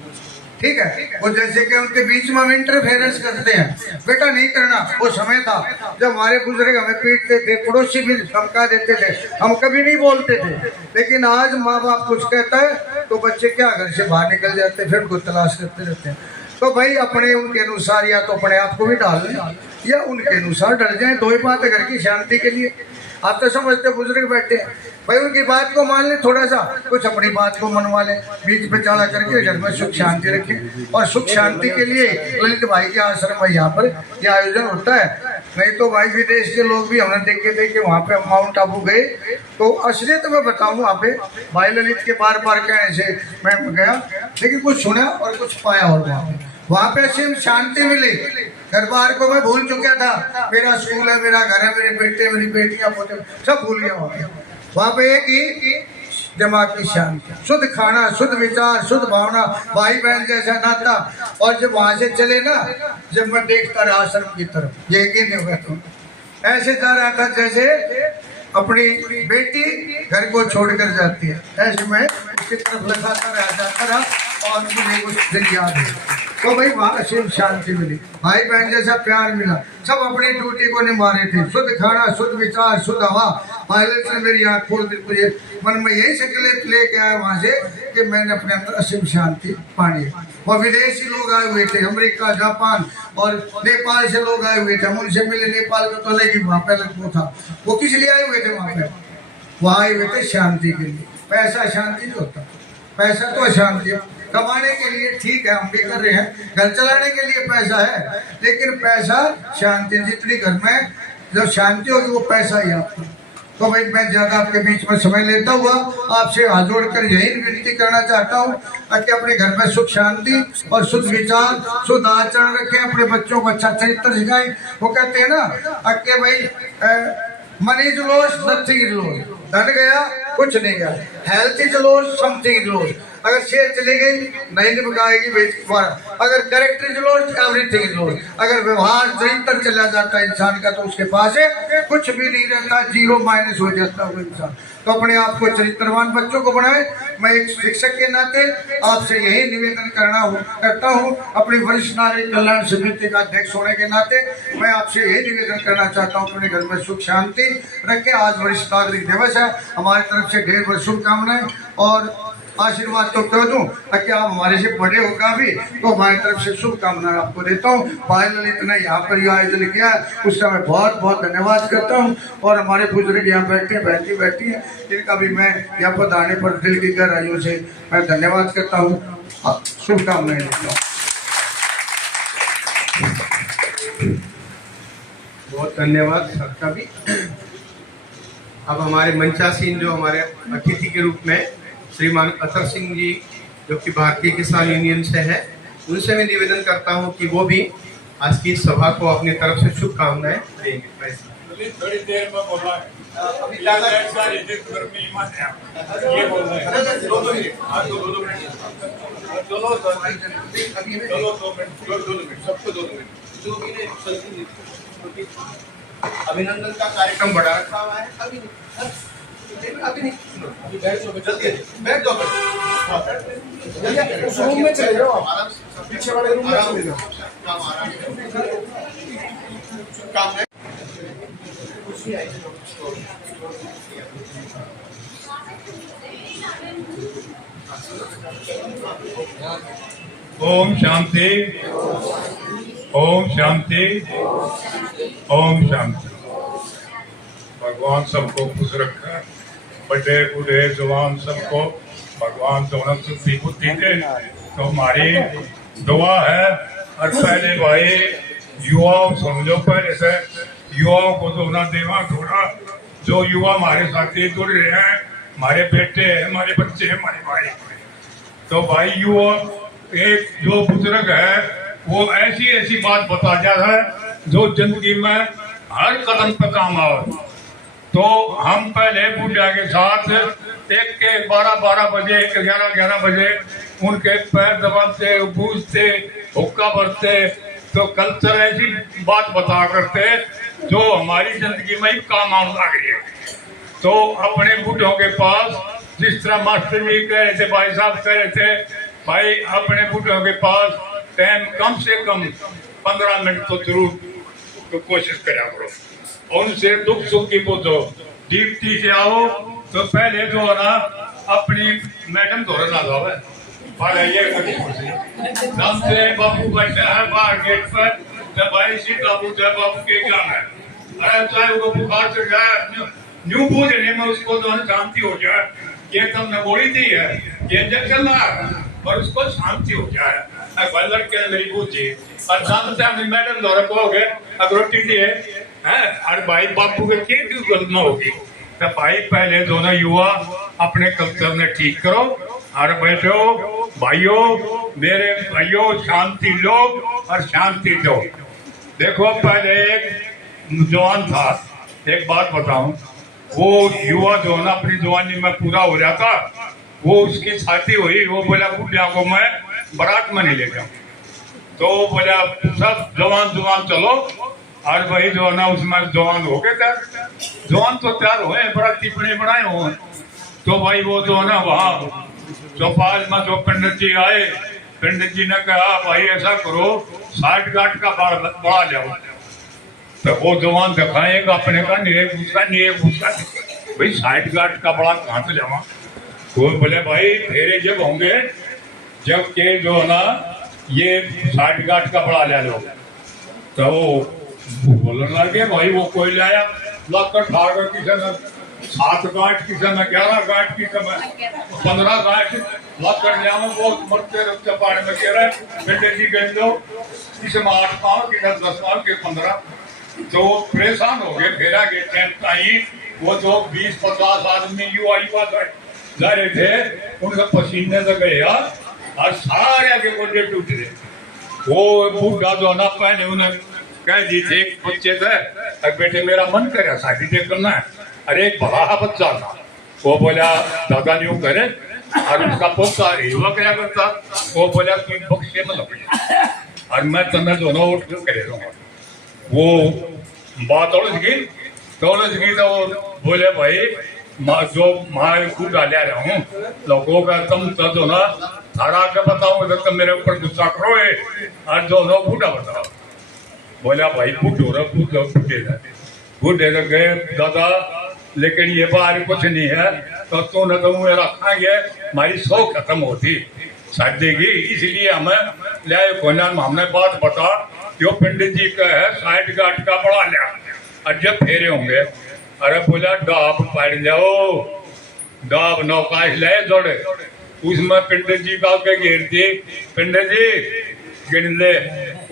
ठीक है? वो जैसे कि उनके बीच में हम इंटरफेरेंस करते हैं, बेटा नहीं करना। वो समय था जब हमारे बुजुर्ग हमें पीटते थे, पड़ोसी भी धमका देते थे, हम कभी नहीं बोलते थे। लेकिन आज माँ बाप कुछ कहता है तो बच्चे क्या घर से बाहर निकल जाते, फिर उनको तलाश करते रहते हैं। तो भाई अपने उनके अनुसार या तो अपने आप को भी डाल लें या उनके अनुसार डर जाए। दो ही बात है घर की शांति के लिए। आप तो समझते बुजुर्ग बैठे हैं, भाई उनकी बात को मान ले, थोड़ा सा कुछ अपनी बात को मनवा ले, बीच पे चाला करके घर में सुख शांति रखें। और सुख शांति के लिए ललित भाई के आश्रम में यहाँ पर यह आयोजन होता है। नहीं तो भाई विदेश के लोग भी हमने देखे थे कि वहाँ पे माउंट आबू गए, तो असलियत में बताऊँ वहाँ पे भाई ललित के बार बार कहने से मैं गया, लेकिन कुछ सुना और कुछ पाया। और वहाँ पे सिर्फ शांति मिली। घर बार को मैं भूल चुका था, मेरा स्कूल है, मेरा घर है, मेरे बेटे मेरी बेटियां पोते सब भूल गया। वहाँ पे एक ही दिमाग की शांति, शुद्ध खाना, शुद्ध विचार, शुद्ध भावना, भाई बहन जैसा नाता। और जब वहां से चले ना, जब मैं देखता रहा आश्रम की तरफ, ये नहीं होगा तुम ऐसे जा रहा था जैसे अपनी बेटी घर को छोड़कर जाती है, ऐसे मैं उसकी तरफ लगाता रहा, जाता रहा और मुझे कुछ दिन याद है। तो भाई वहाँ सिर्फ शांति मिली, भाई बहन जैसा प्यार मिला, सब अपनी ड्यूटी को निभा रहे थे। शुद्ध खाना, शुद्ध विचार, शुद्ध हवा। पायलट ने मेरी आँख खोल दी, मुझे मन में यही संकल्प लेके आया वहाँ से कि मैंने अपने अंदर असीम शांति पानी है। और विदेशी लोग आए हुए थे, अमेरिका, जापान और नेपाल से लोग आए हुए थे, हम उनसे मिले। नेपाल का तो लेकिन वहाँ पे लगभग था, वो किस लिए आए हुए थे वहाँ पे? वहाँ आए हुए थे शांति के लिए। पैसा शांति नहीं होता। पैसा तो अशांति है। कमाने के लिए ठीक है, हम भी कर रहे हैं, घर चलाने के लिए पैसा है, लेकिन पैसा शांति, जितनी घर में जब शांति होगी वो पैसा ही आपका। तो भाई मैं ज्यादा आपके बीच में समय लेता हुआ आपसे हाथ जोड़कर यही विनती करना चाहता हूँ कि अपने घर में सुख शांति और शुद्ध विचार, शुद्ध आचरण रखें, अपने बच्चों को अच्छा चरित्र सिखाएं। वो कहते हैं ना कि भाई money is loss, nothing is loss, धन गया कुछ नहीं गया, health is loss, something is loss. अगर शेयर चली गई नहीं निभाएगी बेच, अगर character is loss, everything is loss. अगर व्यवहार चरित्र चला जाता है इंसान का तो उसके पास है कुछ भी नहीं रहता, जीरो माइनस हो जाता है वो इंसान। तो अपने आप को चरित्रवान बच्चों को बनाए। मैं एक शिक्षक के नाते आपसे यही निवेदन करता हूँ, अपनी वरिष्ठ नागरिक कल्याण समिति का अध्यक्ष होने के नाते मैं आपसे यही निवेदन करना चाहता हूँ, अपने घर में सुख शांति रखें। आज वरिष्ठ नागरिक दिवस है, हमारी तरफ से ढेर भर शुभकामनाएं और आशीर्वाद तो कह दूं ताकि आप हमारे से बड़े हो काफी, तो हमारी तरफ से शुभकामनाएं आपको देता हूँ। भाई ललित ने यहाँ पर यह आयोजन किया, उसका मैं बहुत बहुत धन्यवाद करता हूँ। और हमारे बुजुर्ग यहाँ बैठी है, इनका भी मैं यहाँ पर आने पर दिल की गहराइयों से मैं धन्यवाद करता हूँ, शुभकामनाएं देता हूँ। बहुत धन्यवाद सबका भी। अब हमारे मंचासीन जो हमारे अतिथि के रूप में श्रीमान अतर सिंह जी जो कि भारतीय किसान यूनियन से है, उनसे मैं निवेदन करता हूं कि वो भी आज की सभा को अपनी तरफ से शुभकामनाएं देंगे। थोड़ी देर में बोला है, अभी ज़्यादा ये बोल रहे हैं 2 मिनट, सबको 2 मिनट, जो भी अभिनंदन का कार्यक्रम बढ़ा रखा हुआ है। अभी नहीं बैठ जाओ, उस रूम में चले जाओ, पीछे वाले रूम में चले जाओ। ओम शांति, ओम शांति, ओम शांति। भगवान सबको खुश रखे, बड़े बूढ़े जवान सबको भगवान दोनों सुखी बुद्धि दे। तो हमारी दुआ है। और पहले भाई युवाओं सुन लो, पहले से युवाओं को तो ना देवा थोड़ा, जो युवा हमारे साथी जुड़ रहे हैं, हमारे बेटे हैं, हमारे बच्चे हैं, हमारे भाई। तो भाई युवा एक जो बुजुर्ग है वो ऐसी ऐसी बात बता जाता है जो जिंदगी में हर कदम पे काम आवे। तो हम पहले बुढ़िया के साथ एक 12 बजे, 11 बजे उनके पैर दबाते, बूझते, हुक्का भरते, तो कल्चर ऐसी बात बता करते जो हमारी जिंदगी में ही काम आने लग रही है। तो अपने बूढ़ों के पास जिस तरह मास्टर जी कह रहे थे, भाई साहब कह रहे थे, भाई अपने बूढ़ों के पास टाइम कम से कम 15 मिनट तो जरूर तो कोशिश करा करो। उनसे दुख सुख की पूछो, दीप्ति से आओ। तो पहले जो है ना अपनी मैडम धोरण आ जाओ, से बापू बैठा है बाहर गेट पर, जब भाई सी बाबू के क्या है, अरे चाहे वो बुखार चढ़ जाए, न्यू पूछने में उसको जो है शांति हो जाए, ये तुमने गोली दी है, ये इंजेक्शन मारा और उसको शांति हो जाए। लड़के मेरी पूछी और शांत से मैडम द्वारा कहोगे अब रोटी दिए है, और भाई बापू के क्यों गलना होगी। तो भाई पहले दोनों युवा अपने कल्चर में ठीक करो और बैठो भाइयों, मेरे भाइयों, शांति लो और शांति दो। देखो पहले एक जवान था, एक बात बताऊं, वो युवा जो ना अपनी जवानी में पूरा हो जाता, वो उसकी शादी हुई, वो बोला बुढ़िया को मैं बारात में नहीं ले जाऊं। तो बोला सब जवान चलो, और भाई जो है ना उसमें जवान हो गए थे, जवान तो तैयार हुए, बड़ा टिप्पणी बनाए हो। तो भाई वो जो है ना वहाँ चौपाल में जो पंडित जी आए, पंडित जी ने कहा भाई ऐसा करो 60 गांठ का बढ़ा जाओ। तो वो जवान दिखाएगा अपने का नहीं पूछा भाई 60 गांठ का बड़ा कहाँ से जावा। वो बोले भाई फेरे जब होंगे, जब के जो है ना ये 60 गांठ का बड़ा ले लो। तो वो बोलने लगे भाई वो कोई लाया लाकर ठाकर किसी ने 7 गांठ की समय, 11 गांठ की समय, 15 गांठ मत कर लिया मैं बहुत मरते रहते पानी में कह रहा है पिंडे जी गए लो इसमें 8 पाँव किधर 10 पाँव के 15 तो परेशान हो गए। फेरा के टाइम ताई वो जो 20-50 आदमी युवा जा रहे थे उनका पसीने से गए यार और सारे आगे गोडे टूट रहे। वो बूढ़ा जो ना पहने उन्हें कह दी थे बच्चे थे अरे बेटे मेरा मन करे शादी दे करना है। अरे एक बड़ा बच्चा था वो बोला दादा न्यू करे और उसका पोता युवा क्या करता वो बोला कोई बख्शे में लगे और मैं तुम्हें दोनों उठ करे दूंगा। वो बात उलझ गई तो बोले भाई जो मैं खुद डालिया रहा हूँ लोगों का तुम तो ना थारा के बताओ तो तुम मेरे ऊपर गुस्सा करो और दोनों बूढ़ा बताओ। बोला भाई बूढ़े तो गए दादा लेकिन ये बार कुछ नहीं है तो तू न तो मुझे रखेंगे हमारी सौ खत्म होती शादी की इसलिए हमें लिया कोना हमने बात बता जो पंडित जी का है 60 गांठ का बढ़ा लिया और जब फेरे होंगे। अरे बोला डाब पड़ जाओ डाब नौकाश ले जोड़े उसमें पंडित जी का के घेर दी पंडित जी गिन ले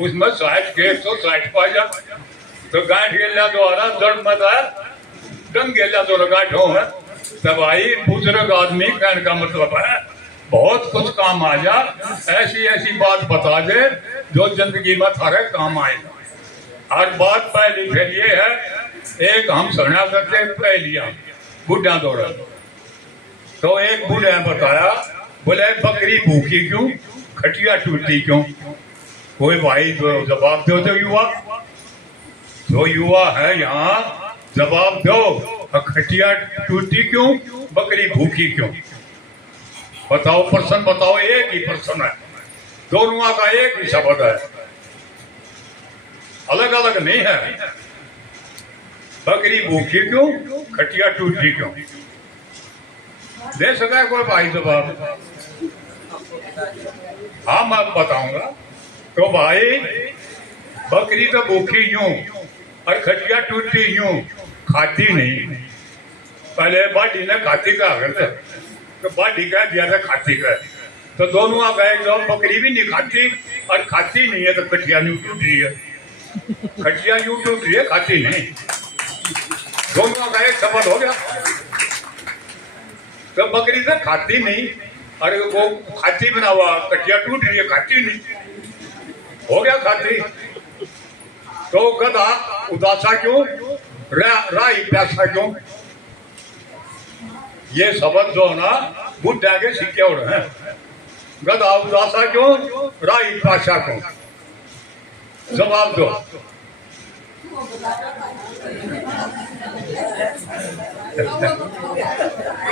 उसमें 60 के 160 पा जा तो गांठ गेला द्वारा जड़ मत है डंग गेला दो गांठ हो है तब आई बुजुर्ग आदमी कहने का मतलब है बहुत कुछ काम आ जा ऐसी बात बता दे जो जिंदगी में थारे काम आएगा। और बात पहली फिर ये है एक हम सुना करते पहलिया बूढ़ा दौड़ा तो एक बूढ़े ने बताया बोले बकरी भूखी क्यों खटिया टूटी क्यों। कोई भाई जवाब दो जो युवा है यहाँ जवाब दो खटिया टूटी क्यों बकरी भूखी क्यों बताओ प्रश्न बताओ। एक ही प्रश्न है दोनों का एक ही शब्द है अलग अलग नहीं है। बकरी भूखी क्यों खटिया टूटी क्यों दे सका है कोई भाई जवाब। हाँ मैं बताऊंगा तो भाई बकरी तो भूखी यूं और खटिया टूटी यूं खाती नहीं। पहले बाटी ने खाती का करते तो बाटी का दिया था खाती का तो दोनों आ गए जो बकरी भी नहीं खाती और खाती नहीं है तो खटिया यूं टूट रही है खटिया यूं टूट रही है खाती नहीं दोनों का एक शब्द हो गया। तो बकरी तो खाती नहीं और वो खाती बना हुआ खटिया टूट रही है खाती नहीं हो गया खाती। तो गधा उदासा क्यों राई प्यासा क्यों ये शब्द जो ना बुद्धा के सिक्के और हैं। गधा उदासा क्यों राई प्यासा क्यों जवाब दो।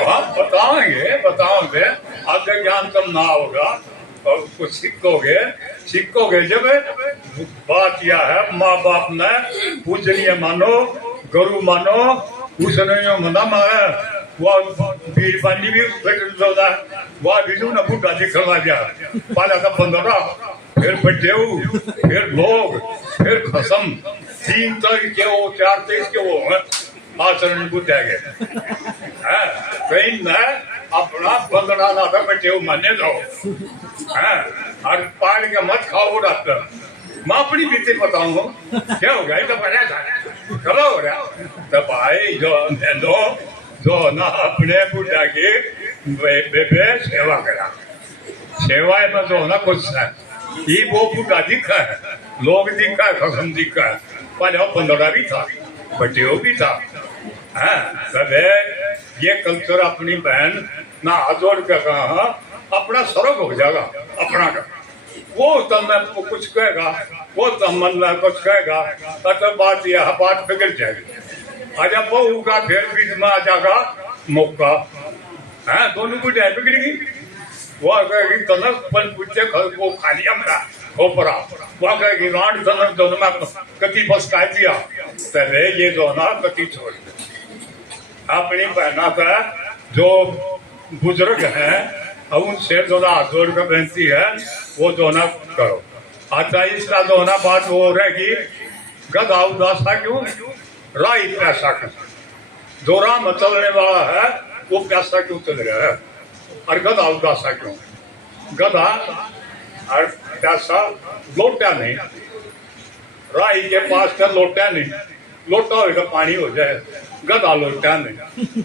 आप बताओगे आगे ज्ञान कम ना होगा और कुछ सीखोगे जब बात यह है माँ बाप ने पूजनीय मानो गुरु मानो उसने मना मारे वह बीर पानी भी वह बीजू न बुढ़ा जी खड़ा गया पाला का 15 फिर बटेऊ फिर लोग फिर खसम 3 तक के वो 4 तेज के वो आचरण बुद्धा गए कहीं न अपना बंदना ना था बटेऊ माने लो और पानी का मत खाओ डॉक्टर मैं अपनी बीते बताऊंगा क्या हो गया तो पता था कब हो रहा तो भाई जो ना अपने बुढ़ा की बेबे सेवा करा सेवा में जो ना कुछ है ये वो बुढ़ा दिखा है लोग दिखा है खसम दिखा है पहले 15 भी था बटेऊ भी था तब ये कल्चर अपनी बहन ना जोड़ के कहा अपना सर्व हो जाएगा अपना का वो तब मैं कुछ कहेगा वो तब मन में कुछ कहेगा तो बात यह बात बिगड़ जाएगी। आजा बहू का फिर बीच में आ जाएगा मौका है दोनों को जाए बिगड़ेगी वो कहेगी तनक पन पूछे वो खाली हमारा खोपरा वो कहेगी राड तनक दोनों में कति बस का दिया तबे ये दोनों कति छोड़ अपनी बहना का जो बुजुर्ग है उनसे दोनों हाथ जोड़ कर बेनती है वो दोनों करो। अच्छा इसका दोनों बात वो रहेगी गधा उदासा क्यों राई पैसा क्यों दौरा में चलने वाला है वो प्यासा क्यों चल रहा है, और गधा उदासा क्यों? गधा और प्यासा लोटा नहीं, राही के पास का लोटा नहीं, लोटा होगा पानी हो जाए, गधा लोटा नहीं,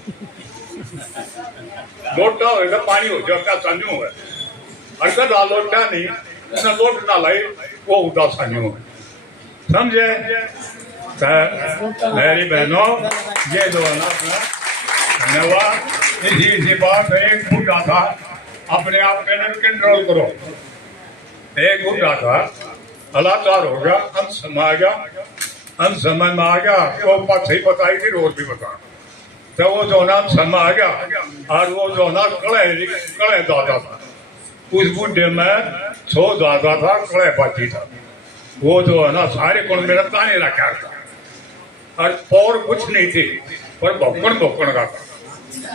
लोटा होगा पानी हो जाए, प्यासा नहीं है, और गधा लोटा नहीं, उसने लोट ना लाई वो उदासा नहीं है, समझे? मेरी बहनों ये जो है ना धन्यवाद। इसी बात एक बूढ़ा था, अपने आप पे कंट्रोल करो। एक बूढ़ा था, अलाचार हो गया, अंत समय आ गया, अंत समय में आ गया तो बात सही बताई थी, रोज भी बता, तो वो जो ना समय आ गया और वो जो ना कड़े दादा था, उस बूढ़े में 100 दादा था, कड़े बाजी था, वो जो है ना सारे कुण मेरा ताने रखा था और कुछ नहीं थी, पर भौकण का था।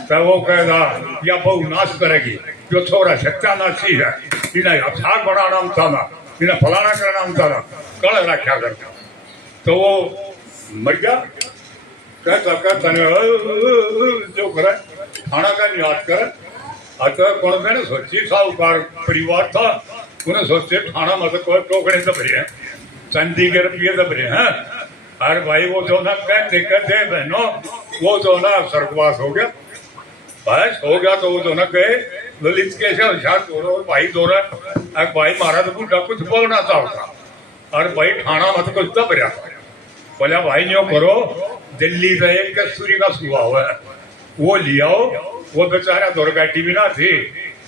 तो वो कहता या बहु नाश करेगी, जो छोरा सत्यानाशी है, इन्हें साग बड़ा नाम था ना, इन्हें फलाना का नाम था ना, कड़ रखा करता। तो वो मर गया, कहता जो करे खाना का याद करे। अच्छा कौन मैंने सोची साहूकार परिवार था, उन्हें सोचे खाना मतलब कोई टोकरे दब रहे हैं, चांदी के रुपये दब रहे हैं, अरे भाई वो जो ना कहते कहते बहनों वो जो ना स्वर्गवास हो गया, बस हो गया। तो वो जो ना कहे ललित कैसे होशियार दो भाई दो रहा, भाई मारा तो बूढ़ा कुछ बोलना चाहता, और भाई ठाणा मत कुछ दब रहा, बोला भाई न्यों करो, दिल्ली से एक कस्तूरी का सुहा हुआ है वो लियाओ, वो बेचारा दुर्गाटी भी ना थी,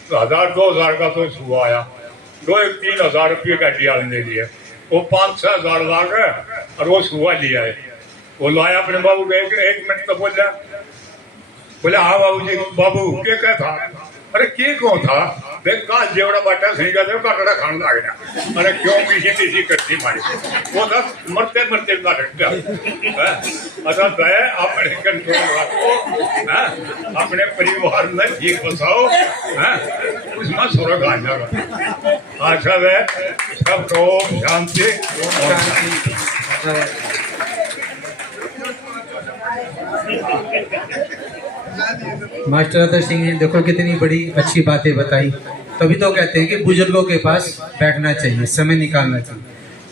तो 1000-2000 का तो सुहा आया, 2-3 रुपये गाड़ी आने दे दिए, वो 5-6 हजार लाख है, और वो सुहा लिया है। वो लाया अपने बाबू को, एक मिनट तो बोला हाँ बाबू जी, बाबू क्या क्या था? अरे के कौन था? देख का जेवड़ा बाटा सही का देव काटड़ा खाने लग गया, अरे क्यों पीछे करती मारी, वो था मरते मरते ना रख गया। अच्छा दया अपने कंट्रोल रखो, अपने परिवार में ठीक बसाओ, उसमें सुरग आ जाएगा। अच्छा है सबको शांति। मास्टर अतर सिंह ने देखो कितनी बड़ी अच्छी बातें बताई, तभी तो कहते हैं कि बुजुर्गों के पास बैठना चाहिए, समय निकालना चाहिए।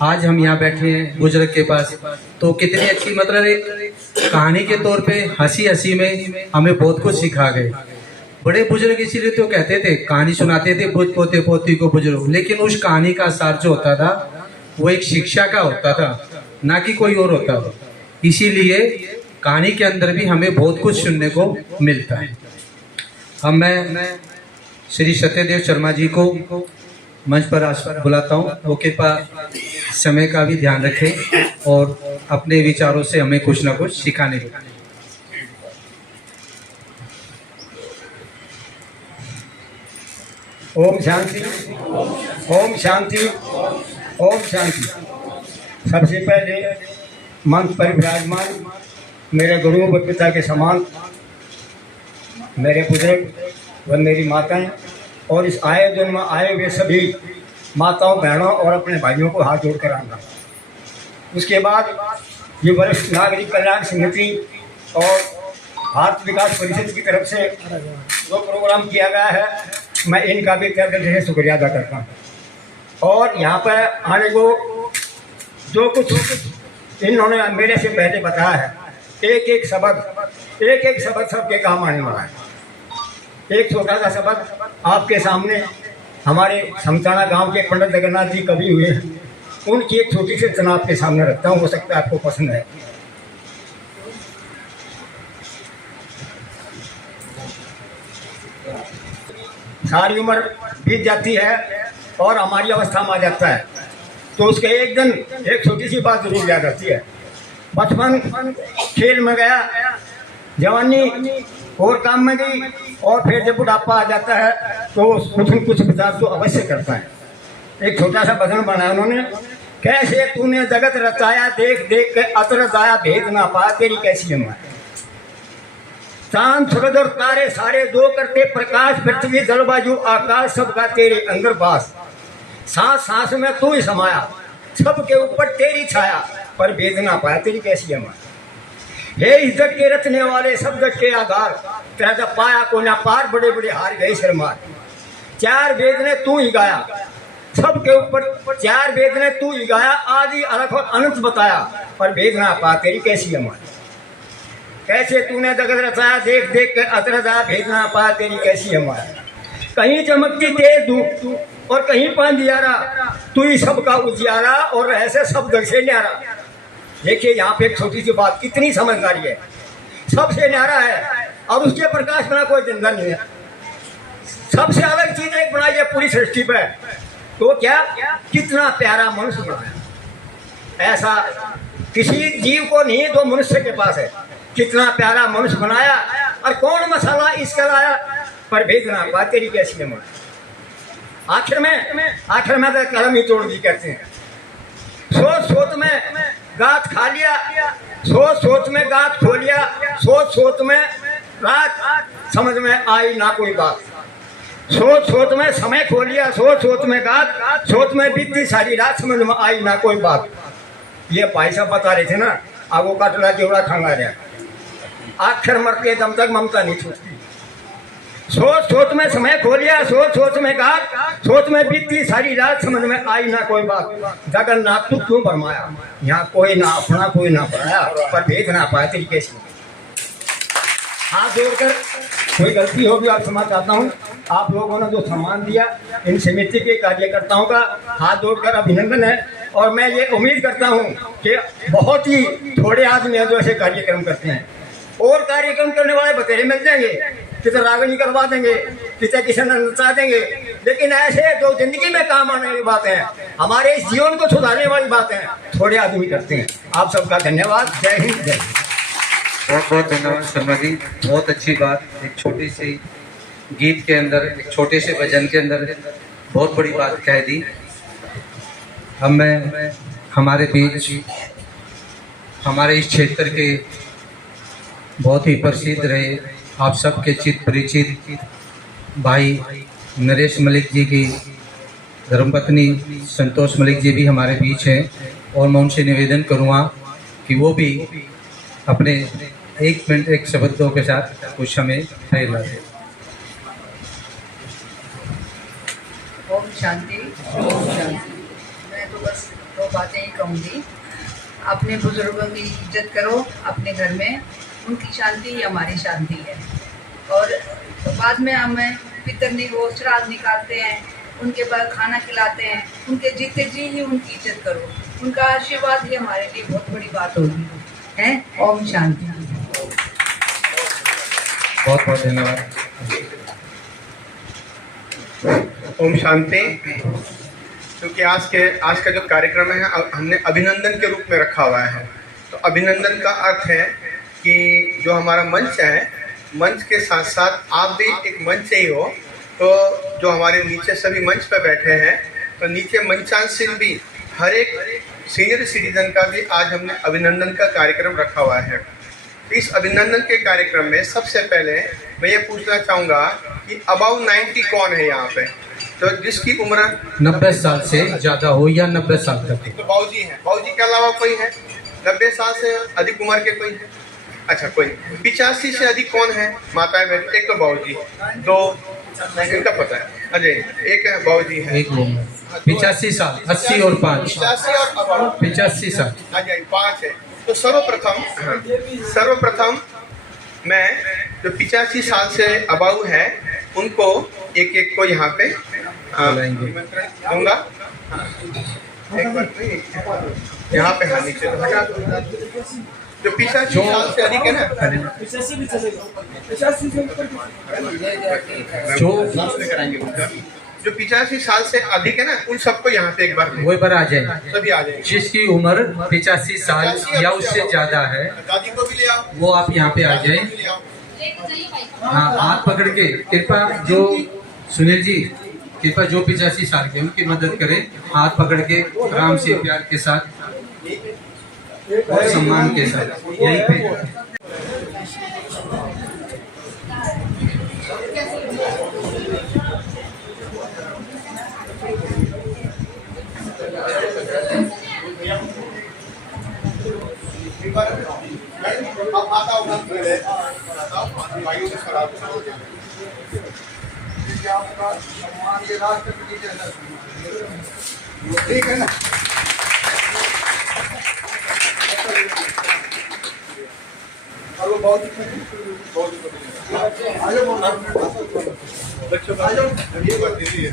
आज हम यहाँ बैठे हैं बुजुर्ग के पास, तो कितनी अच्छी मतलब एक कहानी के तौर पे हंसी हंसी में हमें बहुत कुछ सिखा गए। बड़े बुजुर्ग इसीलिए तो कहते थे, कहानी सुनाते थे पोते पोती को बुजुर्ग, लेकिन उस कहानी का सार जो होता था वो एक शिक्षा का होता था, ना कि कोई और होता था। इसीलिए कहानी के अंदर भी हमें बहुत कुछ सुनने को मिलता है। अब मैं श्री सत्यदेव शर्मा जी को मंच पर बुलाता हूँ, वो कृपया समय का भी ध्यान रखें और अपने विचारों से हमें कुछ ना कुछ सिखाने को। ओम शांति, ओम शांति, ओम शांति। सबसे पहले मंच पर विराजमान मेरे गुरुओं व पिता के समान मेरे बुजुर्ग व मेरी माताएं और इस आए दिन में आए हुए सभी माताओं बहनों और अपने भाइयों को हाथ जोड़ कर आना। उसके बाद ये वरिष्ठ नागरिक कल्याण समिति और भारत विकास परिषद की तरफ से जो प्रोग्राम किया गया है, मैं इनका भी तहे दिल से शुक्रिया अदा करता हूँ। और यहाँ पर आने को जो कुछ इन्होंने मेरे से पहले बताया है, एक एक शब्द सबके काम आने वाला है। एक छोटा सा शब्द आपके सामने हमारे समताना गांव के पंडित जगन्नाथ जी कवि हुए, उनकी एक छोटी सी रचना आपके सामने रखता हूँ, हो सकता है आपको पसंद है। सारी उम्र बीत जाती है और हमारी अवस्था में आ जाता है, तो उसके एक दिन एक छोटी सी बात जरूर याद आती है। बचपन खेल में गया, जवानी और काम में गई, और फिर जब बुढ़ापा आ जाता है तो कुछ न कुछ विचार तो अवश्य करता है। एक छोटा सा भजन बनाया उन्होंने, कैसे तूने जगत रचाया, देख देख के अतर जाया, भेद ना पाया तेरी कैसी हिम्मत। चांद सूरज और तारे सारे दो करते प्रकाश, पृथ्वी जल वायु आकाश सबका तेरे अंदर बास। सांस सांस में तू ही समाया, सबके ऊपर तेरी छाया, पर भेद ना पाया तेरी कैसी हिम्मत। हे इज्जत के रचने वाले सब जग के आधार, तेरा जब पाया को ना पार, बड़े बड़े हार गए शर्मार। चार वेद ने तू ही गाया, सबके ऊपर चार वेद ने तू ही गाया, आदि अलग और अनंत बताया, पर भेद ना पा तेरी कैसी हमारी। कैसे तूने जगत रचाया, देख देख कर अतरजा, भेद ना पा तेरी कैसी हमारी। कहीं चमकती तेज धूप और कहीं पांजियारा, तू ही सबका उजियारा और ऐसे सब जग से न्यारा। देखिए यहाँ पे एक छोटी सी बात कितनी समझदारी है, सबसे न्यारा है और उसके प्रकाश बिना कोई जिंदा नहीं है। सबसे अलग चीज एक बनाई है पूरी सृष्टि पे, तो क्या कितना प्यारा मनुष्य बनाया। ऐसा किसी जीव को नहीं जो मनुष्य के पास है। कितना प्यारा मनुष्य बनाया और कौन मसाला इसका लाया, पर भेजना बात तेरी कैसी है। आखिर में तो कलम ही तोड़ दी कहते हैं। सोच सोच में गात खा लिया, सोच सोच में गात खो लिया, सोच सोच में रात समझ में आई ना कोई बात। सोच सोच में समय खो लिया, सोच सोच में गात, सोच में बीती सारी रात, समझ में आई ना कोई बात। ये भाई साहब बता रहे थे ना, आगो का टोला जोड़ा खांगा रहा, आखिर मरते दम तक ममता नहीं छूटती। सोच सोच में समय खो लिया, सोच सोच में गात, सोच में बीती सारी रात, समझ में आई ना कोई बात। जगन्नाथ तू क्यों भरमाया, यहाँ कोई ना अपना कोई ना पराया, पर भेद ना पाया तेरी कैसी। हाथ जोड़कर कोई गलती होगी आप क्षमा चाहता हूँ। आप लोगों ने जो सम्मान दिया, इन समिति के कार्यकर्ताओं का हाथ जोड़कर अभिनंदन है। और मैं ये उम्मीद करता हूँ कि बहुत ही थोड़े आदमी हैं जो ऐसे कार्यक्रम करते हैं, और कार्यक्रम करने वाले बतेरे मिल जाएंगे, किसी रागनी करवा देंगे, किसी नचा देंगे, लेकिन ऐसे जो जिंदगी में काम आने वाली बात है, हमारे इस जीवन को सुधारने वाली बात है, थोड़े आदमी करते हैं। आप सबका धन्यवाद। जय हिंद, जय हिंद। बहुत बहुत धन्यवाद शर्मा जी, बहुत अच्छी बात। एक छोटी सी गीत के अंदर, एक छोटे से भजन के अंदर बहुत बड़ी बात कह दी। अब मैं हमारे बीच, हमारे इस क्षेत्र के बहुत ही प्रसिद्ध रहे, आप सबके चित परिचित भाई नरेश मलिक जी की धर्मपत्नी संतोष मलिक जी भी हमारे बीच हैं, और मैं उनसे निवेदन करूँगा कि वो भी अपने एक मिनट एक शब्दों के साथ कुछ हमें प्रेरणा दें। ओम शांति। मैं तो बस दो बातें ही कहूँगी। अपने बुजुर्गों की इज्जत करो अपने घर में, उनकी शांति ही हमारी शांति है। और बाद में हमें पितरनी को श्राद्ध निकालते हैं, उनके बाद खाना खिलाते हैं, उनके जीते जी ही उनकी इज्जत करो, उनका आशीर्वाद ही हमारे लिए बहुत बड़ी बात होगी है। ओम शांति। बहुत बहुत धन्यवाद। ओम शांति। क्योंकि आज का जो कार्यक्रम है हमने अभिनंदन के रूप में रखा हुआ है, तो अभिनंदन का अर्थ है कि जो हमारा मंच है, मंच के साथ साथ आप भी एक मंच ही हो। तो जो हमारे नीचे सभी मंच पर बैठे हैं, तो नीचे मंचांसीन भी हर एक सीनियर सिटीजन का भी आज हमने अभिनंदन का कार्यक्रम रखा हुआ है। इस अभिनंदन के कार्यक्रम में सबसे पहले मैं ये पूछना चाहूँगा कि अबाउ 90 कौन है यहाँ पे, तो जिसकी उम्र 90 साल से ज़्यादा हो या 90 साल तक। तो बाबूजी हैं, बाबूजी के अलावा कोई है 90 साल से अधिक उम्र के कोई है? अच्छा, कोई 85 से अधिक कौन है? माताएं बहन। एक तो बाबूजी, दो इनका पता है, अजय एक है, बाबूजी है, एक लोग 85 साल, 80 और 5, 85 और 85 साल, अजय 5 है। तो सर्वप्रथम मैं जो 85 साल से अबाउ है उनको एक एक को यहाँ पे दूंगा। एक बार यहाँ पे हाँ नीचे जो 85 साल से अधिक है ना, जो 85 साल से अधिक है ना, उन सबको यहाँ पे एक बार वो पर आ जाए। सभी आ जाए। जिसकी उम्र 85 साल या उससे ज्यादा है, दादी को भी ले आओ, वो आप यहाँ पे आ जाए। हाँ, हाथ पकड़ के कृपा, जो सुनील जी कृपा जो 85 साल के उनकी मदद करें, हाथ पकड़ के आराम से प्यार के साथ और सम्मान के साथ यहीं पे। आप भाइयों के खराब आपका सम्मान ये राष्ट्रपति जी ठीक है ना। और वो बहुत ये बात दीदी है।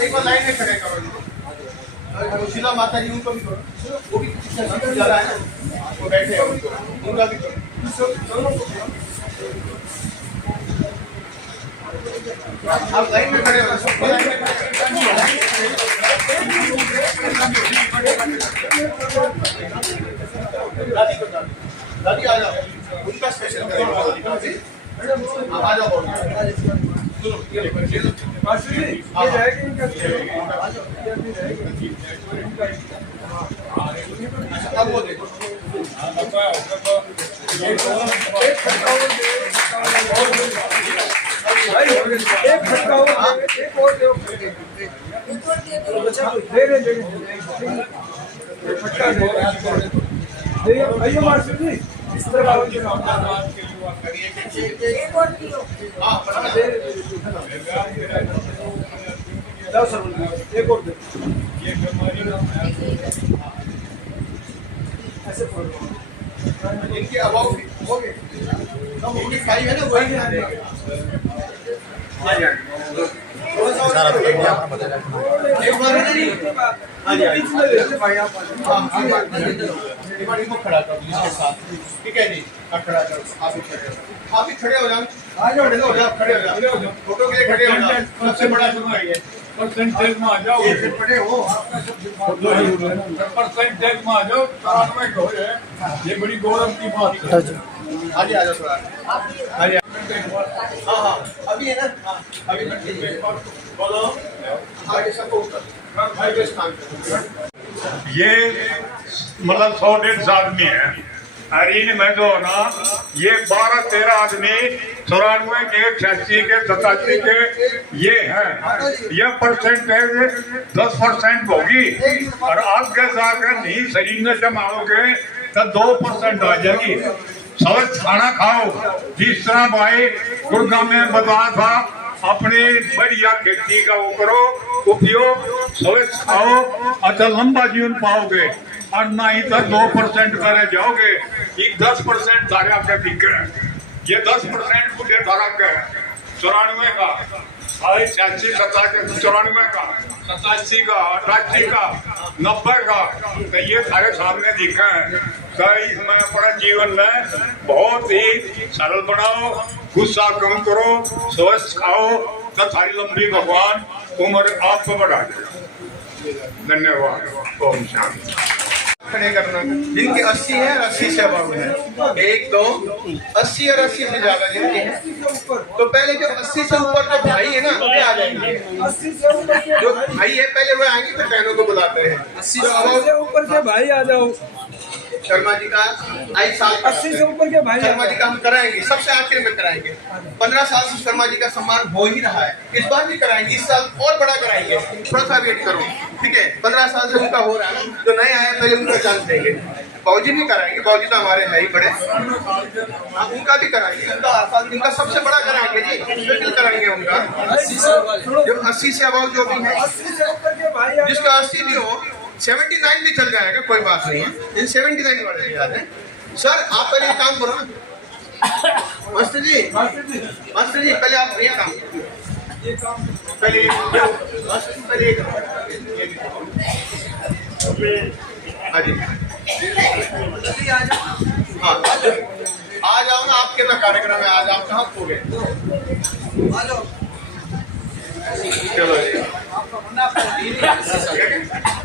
एक बार लाइन में खड़े करो शीला माता जी, उनको भी करो, वो भी ज्यादा है ना, वो बैठे हैं उनको, उनका भी करो। आप लाइन में खड़े हो, सबको लाइन में दादी आ जाओ, उनका स्पेशल आ जाओ। अब वो देखो इनके अभाव हो गए, इनकी खाई है ना वही इनको खड़ा कर इसके साथ, ठीक है जी। खड़ा करो, आप भी खड़े हो जाओ, खड़े हो जाओ, फोटो के लिए खड़े हो जाओ। सबसे बड़ा है परसेंटेज में आ जाओ, खड़े हो, परसेंटेज में आ जाओ, 93 हो जाए, ये बड़ी गौरव की बात है। आगे आ जाओ थोड़ा, आगे। हाँ हाँ अभी है ना, हाँ अभी बोलो आगे सबको उतर स्थान पे। ये मतलब 100-150 आदमी है, और इनमें जो ना ये 12-13 आदमी 94 के 86 के 87 के ये हैं, ये परसेंटेज 10% होगी, और आगे जाकर नहीं शरीर में जमाओगे तो 2% आ जाएगी। सब खाना खाओ, जिस तरह भाई गुड़गांव में बताया था, अपनी बढ़िया खेती का वो करो उपयोग, सब खाओ, अच्छा लंबा जीवन पाओगे, और ना ही तो 2% करे जाओगे। ये 10% धारे आपके दिक्कत है, ये 10% बुढ़े धारा के 94 का, 86, 87, 94 का, 87 का, 88 का, 90 का, तो ये सारे सामने दिखा है। तो इसमें अपना जीवन में बहुत ही सरल बनाओ, गुस्सा कम करो, स्वस्थ खाओ, तो सारी लंबी भगवान उम्र आपको बढ़ा देगा। धन्यवाद। ओम शांति। खड़े करना, जिनके 80 है और 80 से अबव है, 1 2 80 और 80 से ज्यादा जिनके हैं, तो पहले जो 80 से ऊपर जो भाई है ना वे आ जाएंगे। जो भाई है पहले वो आएंगे, तो बहनों को बुलाते हैं। 80 से ऊपर के भाई आ जाओ। शर्मा जी का 8 साल 80 से ऊपर के भाई शर्मा जी का हम कराएंगे, सबसे आखिर में कराएंगे। 15 साल से शर्मा जी का सम्मान हो ही रहा है, इस बार भी कराएंगे, इस साल और बड़ा कराएंगे, थोड़ा सा वेट करो, ठीक है। 15 साल से उनका हो रहा है, जो नए आए पहले उनका चांस देंगे। बाबूजी भी कराएंगे, बाबूजी तो हमारे है ही बड़े, उनका भी कराएंगे, उनका सबसे बड़ा कराएंगे जी, बिल्कुल कराएंगे उनका। जो 80 से अबव जो भी है, जिसका 80 भी हो, 79 भी चल जाएगा, कोई बात नहीं है। इन 79 वाले भी आते हैं। सर आप पहले एक काम करो ना, मास्टर जी पहले आप ये काम पहले हाँ जी हाँ आ जाओ ना, आपके तो कार्यक्रम है आज, आप कहाँ खो गए? चलो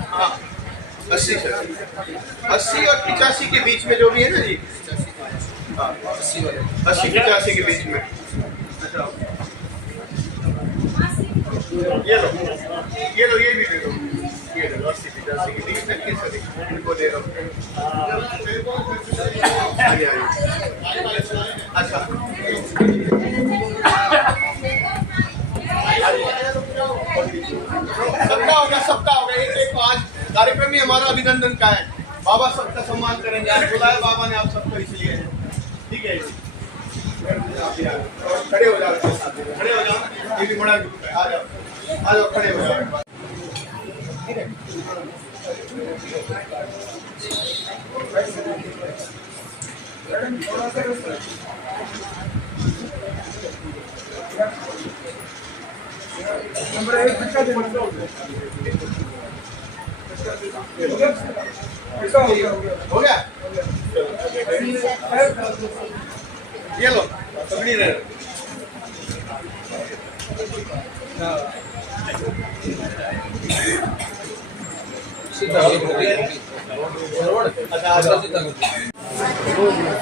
हाँ 80 और 85 के बीच में जो भी है ना जी, 80-85 के बीच में। इनको दे दो। आगे आगे। अच्छा सबका होगा एक एक आज कार्यक्रम ही हमारा अभिनंदन का है। बाबा सबका सम्मान करेंगे, आज बुलाया बाबा ने आप सबको इसलिए, ठीक है जी। खड़े हो जाओ, खड़े हो जाओ, ये भी बड़ा ग्रुप है, आ जाओ खड़े हो जाओ। हो गया ये लो पकड़ी रहे।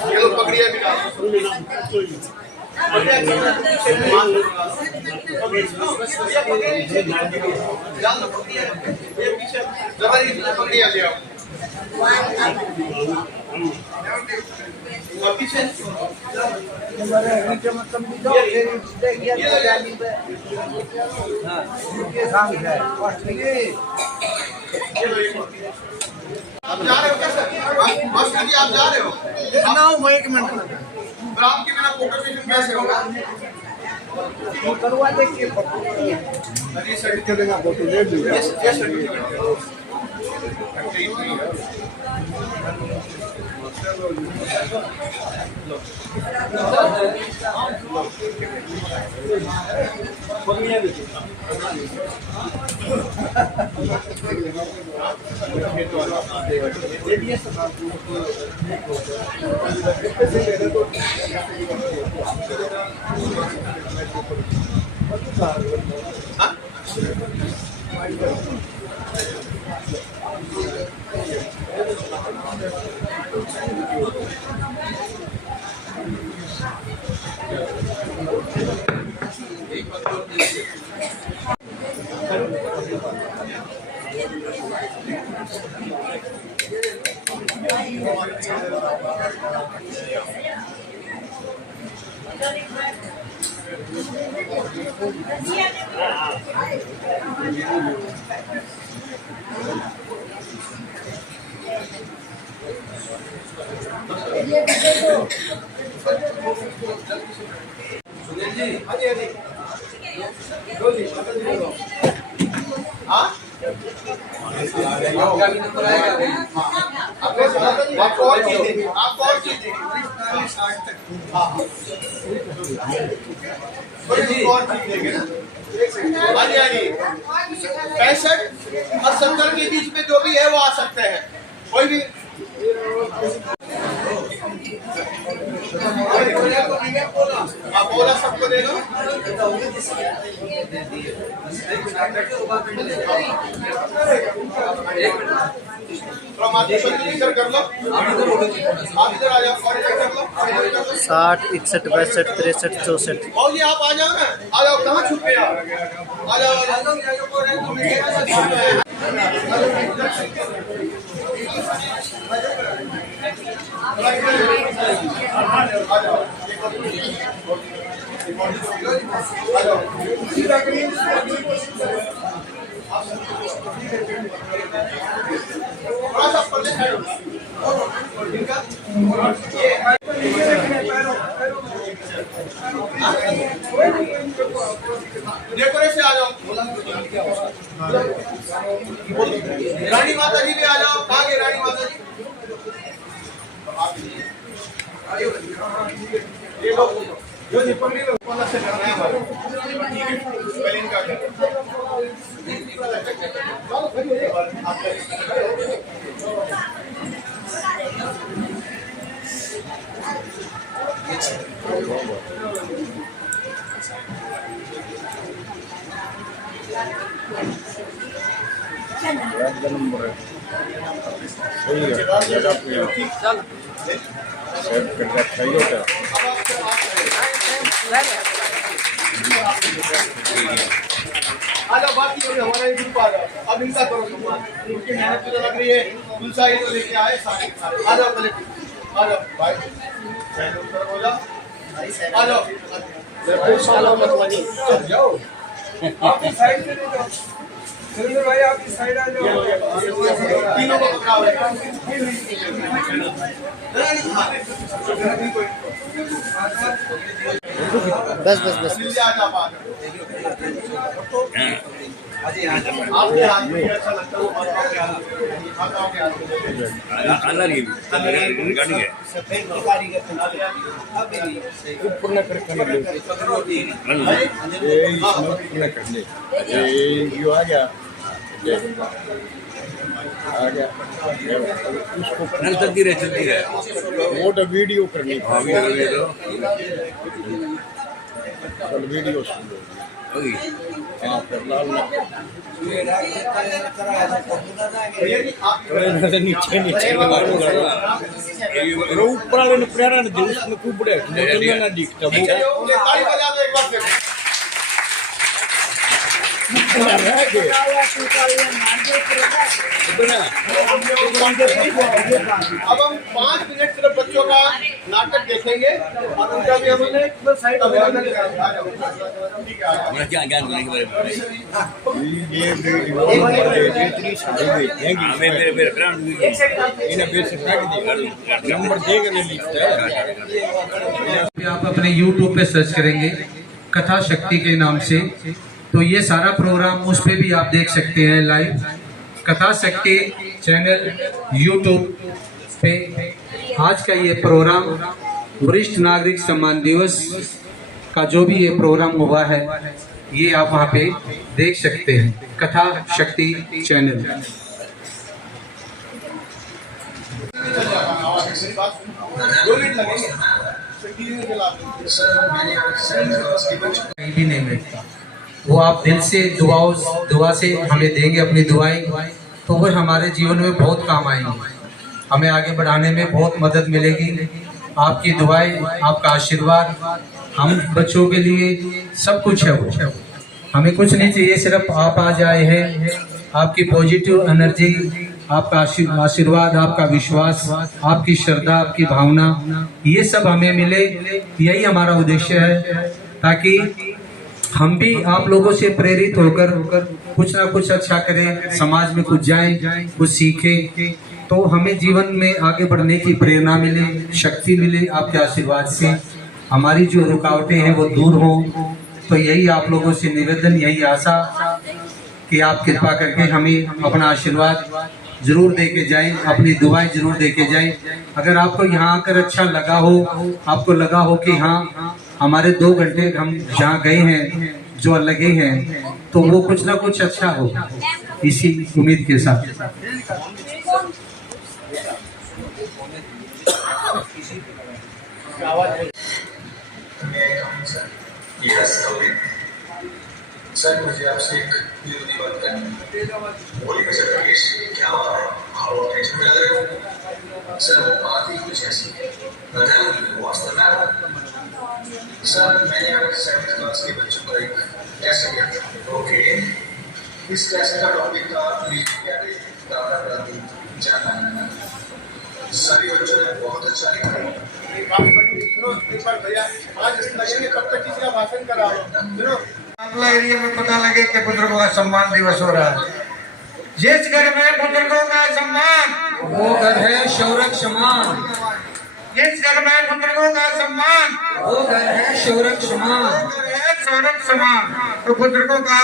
ये लो पकड़िए भी पकड़िया ले आओ पीछे आप जा रहे हो क्या सर? बस जी आप जा रहे हो? ना हूँ एक मिनट पर आपके बिना फोटो सेशन कैसे होगा? करवा देखिए अरे सर्टिफिकेट का फोटो ले लीजिए। ये सर्टिफिकेट आपको और चीज देंगे हाँ जी 65 और 70 के बीच में जो भी है वो आ सकते हैं, कोई भी आप बोला सबको दे दो। इधर कर लो, आप इधर आ जाओ और इधर कर लो। 60 61 62 63 64। और ये आप आ जाओ ना, आ जाओ, कहाँ छुप गए आप? आ जाओ डेकोरेशन आ जाओ, रानी माता जी भी आ जाओ। कहाँ गए रानी माता जी? ये लोग जो निपंडी लोग वाला से करना है हमारा, पहले इनका आ जाओ, बाकी हमारा ग्रुप आ जाओ। अब इनका करो सम्मान, इनकी मेहनत तो लग रही है। तुलसा ही तो लेके आए सारे आ जाओ पहले आ जाओ भाई पहले ऊपर हो जाओ आ जाओ जाओ आपकी साइड से नहीं जाओ सुरेंद्र भाई आपकी साइड आ जाओ तीनों को पकड़ाओ बस बस बस आ जा बात आपके हाथ में अच्छा लगता है वो बताओ क्या चलती रहे वो तो वीडियो करनी वीडियो नीचे नीचे ऊपर वाले ने प्यारा ने दिल में खूब बड़े मोटल ना दिखता वो ताली बजा दो एक बार फिर अब हम 5 मिनट सिर्फ बच्चों का नाटक देखेंगे और उनका भी हमने अभिनंदन करेंगे नंबर देगा आप अपने YouTube पे सर्च करेंगे कथा शक्ति के नाम से, तो ये सारा प्रोग्राम उस पे भी आप देख सकते हैं लाइव। कथा शक्ति चैनल YouTube पे आज का ये प्रोग्राम वरिष्ठ नागरिक सम्मान दिवस का जो भी ये प्रोग्राम हुआ है ये आप वहाँ पे देख सकते हैं, कथा शक्ति चैनल। कहीं भी नहीं मिलता, वो आप दिल से दुआ से हमें देंगे अपनी दुआएं, तो वो हमारे जीवन में बहुत काम आएंगी, हमें आगे बढ़ाने में बहुत मदद मिलेगी। आपकी दुआएं, आपका आशीर्वाद हम बच्चों के लिए सब कुछ है। वो हमें कुछ नहीं चाहिए, सिर्फ आप आज आए हैं, आपकी पॉजिटिव एनर्जी, आपका आशीर्वाद, आपका विश्वास, आपकी श्रद्धा, आपकी भावना, ये सब हमें मिले, यही हमारा उद्देश्य है, ताकि हम भी आप लोगों से प्रेरित होकर कुछ ना कुछ अच्छा करें, समाज में कुछ जाएं, कुछ सीखें, तो हमें जीवन में आगे बढ़ने की प्रेरणा मिले, शक्ति मिले। आपके आशीर्वाद से हमारी जो रुकावटें हैं वो दूर हो। तो यही आप लोगों से निवेदन, यही आशा कि आप कृपा करके हमें अपना आशीर्वाद जरूर दे के जाएं, अपनी दुआएं जरूर दे के जाएं। अगर आपको यहाँ आकर अच्छा लगा हो, आपको लगा हो कि हाँ हमारे 2 घंटे हम जहाँ गए हैं जो लगे हैं, तो वो कुछ ना कुछ अच्छा हो, इसी उम्मीद के साथ। सर मुझे आपसे एक जरूरी बात करनी है। बोलिए सर राकेश, क्या बात है? आप टेंशन में लग रहे हो? सर बात ही कुछ ऐसी बताइए, वास्तव में सर मैंने 7th क्लास के बच्चों का एक टेस्ट किया था। ओके, इस टेस्ट का टॉपिक था दादा दादी जाना। सभी बच्चों ने बहुत अच्छा लिखा। एक बार भैया आज लगेंगे कब तक किसी का भाषण करा सुनो। अगला एरिया में पता लगे कि बुजुर्गों का सम्मान दिवस हो रहा है। जिस घर में बुजुर्गों का सम्मान, वो घर है शौर्य समान। जिस घर में बुजुर्गों का सम्मान, वो घर है शौर्य समान। सौरभ समान। तो बुजुर्गों का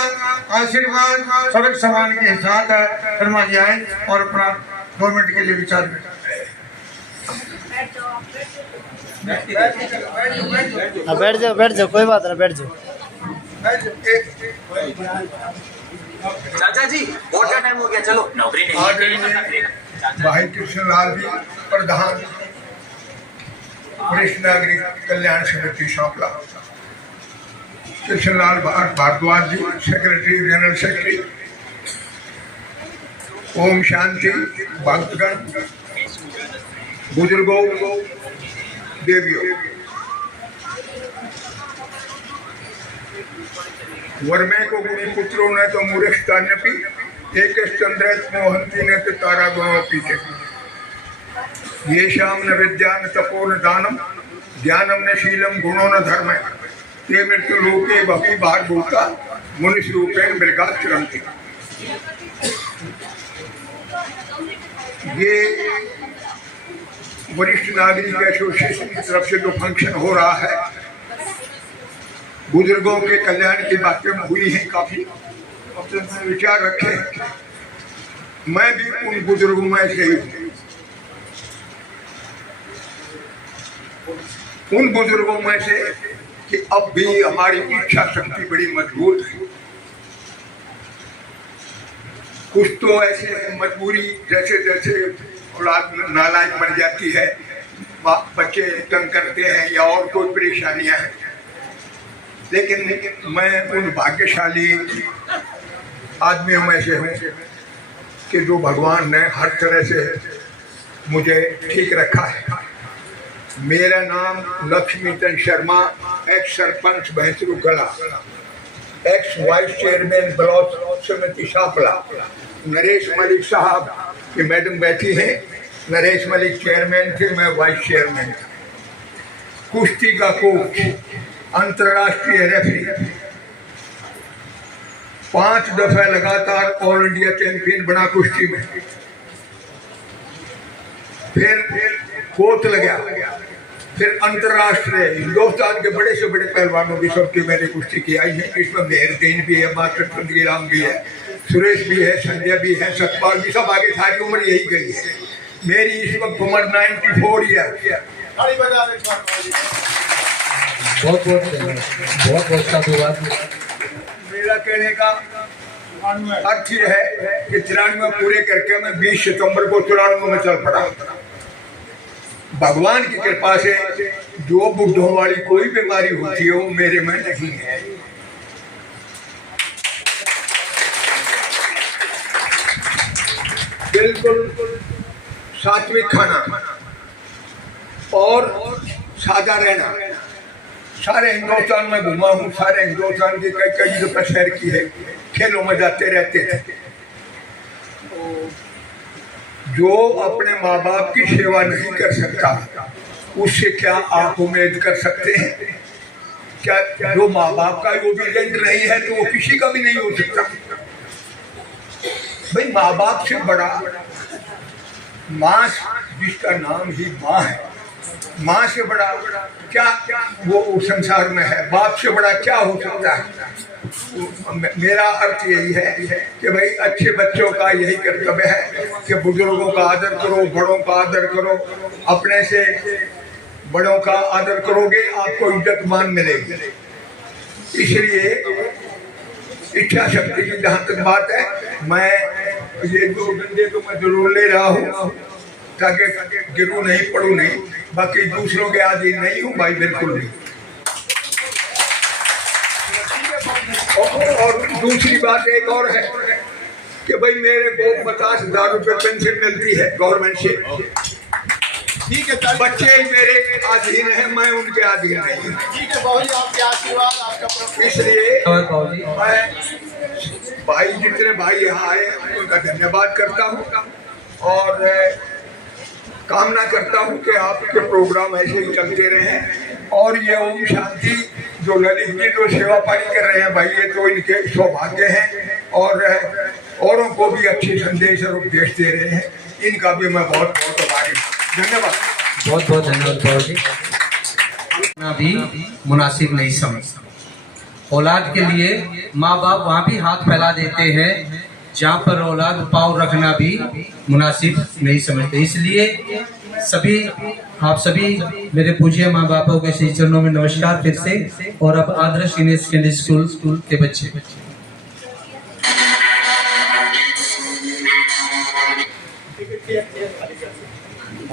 आशीर्वाद सौरभ समान के साथ शर्मा जी आए और अपना 2 मिनट के लिए विचार करें। बैठ जाओ कोई बात नहीं, बैठ जाओ। चाचा जी वोट का टाइम हो गया, चलो नौकरी नहीं। भाई कृष्णलाल जी प्रधान वरिष्ठ नागरिक कल्याण समिति शामला, कृष्णलाल भारद्वाज जी secretary general secretary, Om Shanti, भक्तगण, बुजुर्गों, देवियों, वर्मे को गुणी पुत्रों ने तो मूर्खता नपी, एक चंद्रेत मोहंती ने तारा गो पीछे ये शाम न विद्या न तपो न दानम ज्ञानम न शीलम गुणों न धर्म ते मृत्यु लोके भवी बाहर भूता मनुष्य रूपे मृगा चरंती। ये वरिष्ठ नागरिक एसोसिएशन की तरफ से जो फंक्शन हो रहा है, बुजुर्गों के कल्याण की बातें हुई हैं, काफी अपने विचार रखे। मैं भी उन बुजुर्गों में से ही हूं, उन बुजुर्गों में से कि अब भी हमारी इच्छा शक्ति बड़ी मजबूत है। कुछ तो ऐसे मजबूरी जैसे जैसे औलाद नालायक बन जाती है, बच्चे तंग करते हैं या और कोई परेशानियां हैं, लेकिन मैं उन भाग्यशाली आदमियों में से हूँ कि जो भगवान ने हर तरह से मुझे ठीक रखा है। मेरा नाम लक्ष्मीचंद शर्मा, एक्स सरपंच भैंसरू कला, एक्स वाइस चेयरमैन ब्लॉक समिति शापला। नरेश मलिक साहब की मैडम बैठी हैं, नरेश मलिक चेयरमैन थे, मैं वाइस चेयरमैन था। कुश्ती का कोच, अंतर्राष्ट्रीय रेफरी, 5 दफा लगातार ऑल इंडिया चैंपियन बना कुश्ती में। फिर कोच लगा, फिर अंतर्राष्ट्रीय हिंदुस्तान के बड़े से बड़े पहलवानों की सबकी मैंने कुश्ती की आई है। इसमें मेहरदीन भी है, मास्टर चंद्रीराम भी है, सुरेश भी है, संजय भी है, सतपाल भी, सब आगे सारी उम्र यही गई है। मेरी इस वक्त उम्र 94 ईयर। बहुत बहुत साधुवाद। मेरा कहने का अर्थ ये है कि 93 पूरे करके मैं 20 सितंबर को 94 में चल पड़ा। भगवान की कृपा से जो बुढ़ों वाली कोई बीमारी होती है वो मेरे में नहीं है। बिल्कुल सात्विक खाना और सादा रहना। सारे हिंदुस्तान में घुमा हूँ, सारे हिंदुस्तान की कई दफा शहर की है, खेलों में जाते रहते थे। जो अपने माँ बाप की सेवा नहीं कर सकता उससे क्या आप उम्मीद कर सकते हैं? क्या जो माँ बाप का ओबीडिएंट नहीं है तो वो किसी का भी नहीं हो सकता। भाई माँ बाप से बड़ा माँ, जिसका नाम ही माँ है, माँ से बड़ा क्या वो संसार में है? बाप से बड़ा क्या हो सकता है? मेरा अर्थ यही है कि भाई अच्छे बच्चों का यही कर्तव्य है कि बुजुर्गों का आदर करो, बड़ों का आदर करो। अपने से बड़ों का आदर करोगे आपको इज्जत मान मिलेगी। इसलिए इच्छा शक्ति की जहाँ तक बात है, मैं ये 2 घंटे तो मैं जरूर ले रहा हूँ ताकि गिरू नहीं, पड़ू नहीं। बाकी दूसरों के अधीन नहीं हूँ भाई, बिल्कुल नहीं। और दूसरी बात एक और है कि भाई मेरे को 50,000 रुपये पेंशन मिलती है गवर्नमेंट से। ठीक है, बच्चे मेरे अधीन है, मैं उनके अधीन नहीं। ठीक है बाबू जी, आपके आशीर्वाद, आपका। इसलिए मैं भाई जितने भाई यहाँ आए उनका धन्यवाद करता हूँ और कामना करता हूँ कि आपके प्रोग्राम ऐसे ही चलते रहें। और ये ओम शांति जो ललित जी जो सेवा पानी कर रहे हैं भाई, ये तो इनके सौभाग्य हैं और औरों को भी अच्छे संदेश और उपदेश दे रहे हैं। इनका भी मैं बहुत बहुत आभारी हूँ। धन्यवाद, बहुत बहुत धन्यवाद बाबू जी। भी मुनासिब नहीं समझता। औलाद के लिए माँ बाप वहाँ भी हाथ फैला देते हैं जहाँ पर औलाद पाँव रखना भी मुनासिब नहीं समझते। इसलिए आप सभी मेरे पूज्य माँ बापों के श्री चरणों में नमस्कार फिर से। और अब आदर्श सीनियर सेकेंडरी स्कूल के बच्चे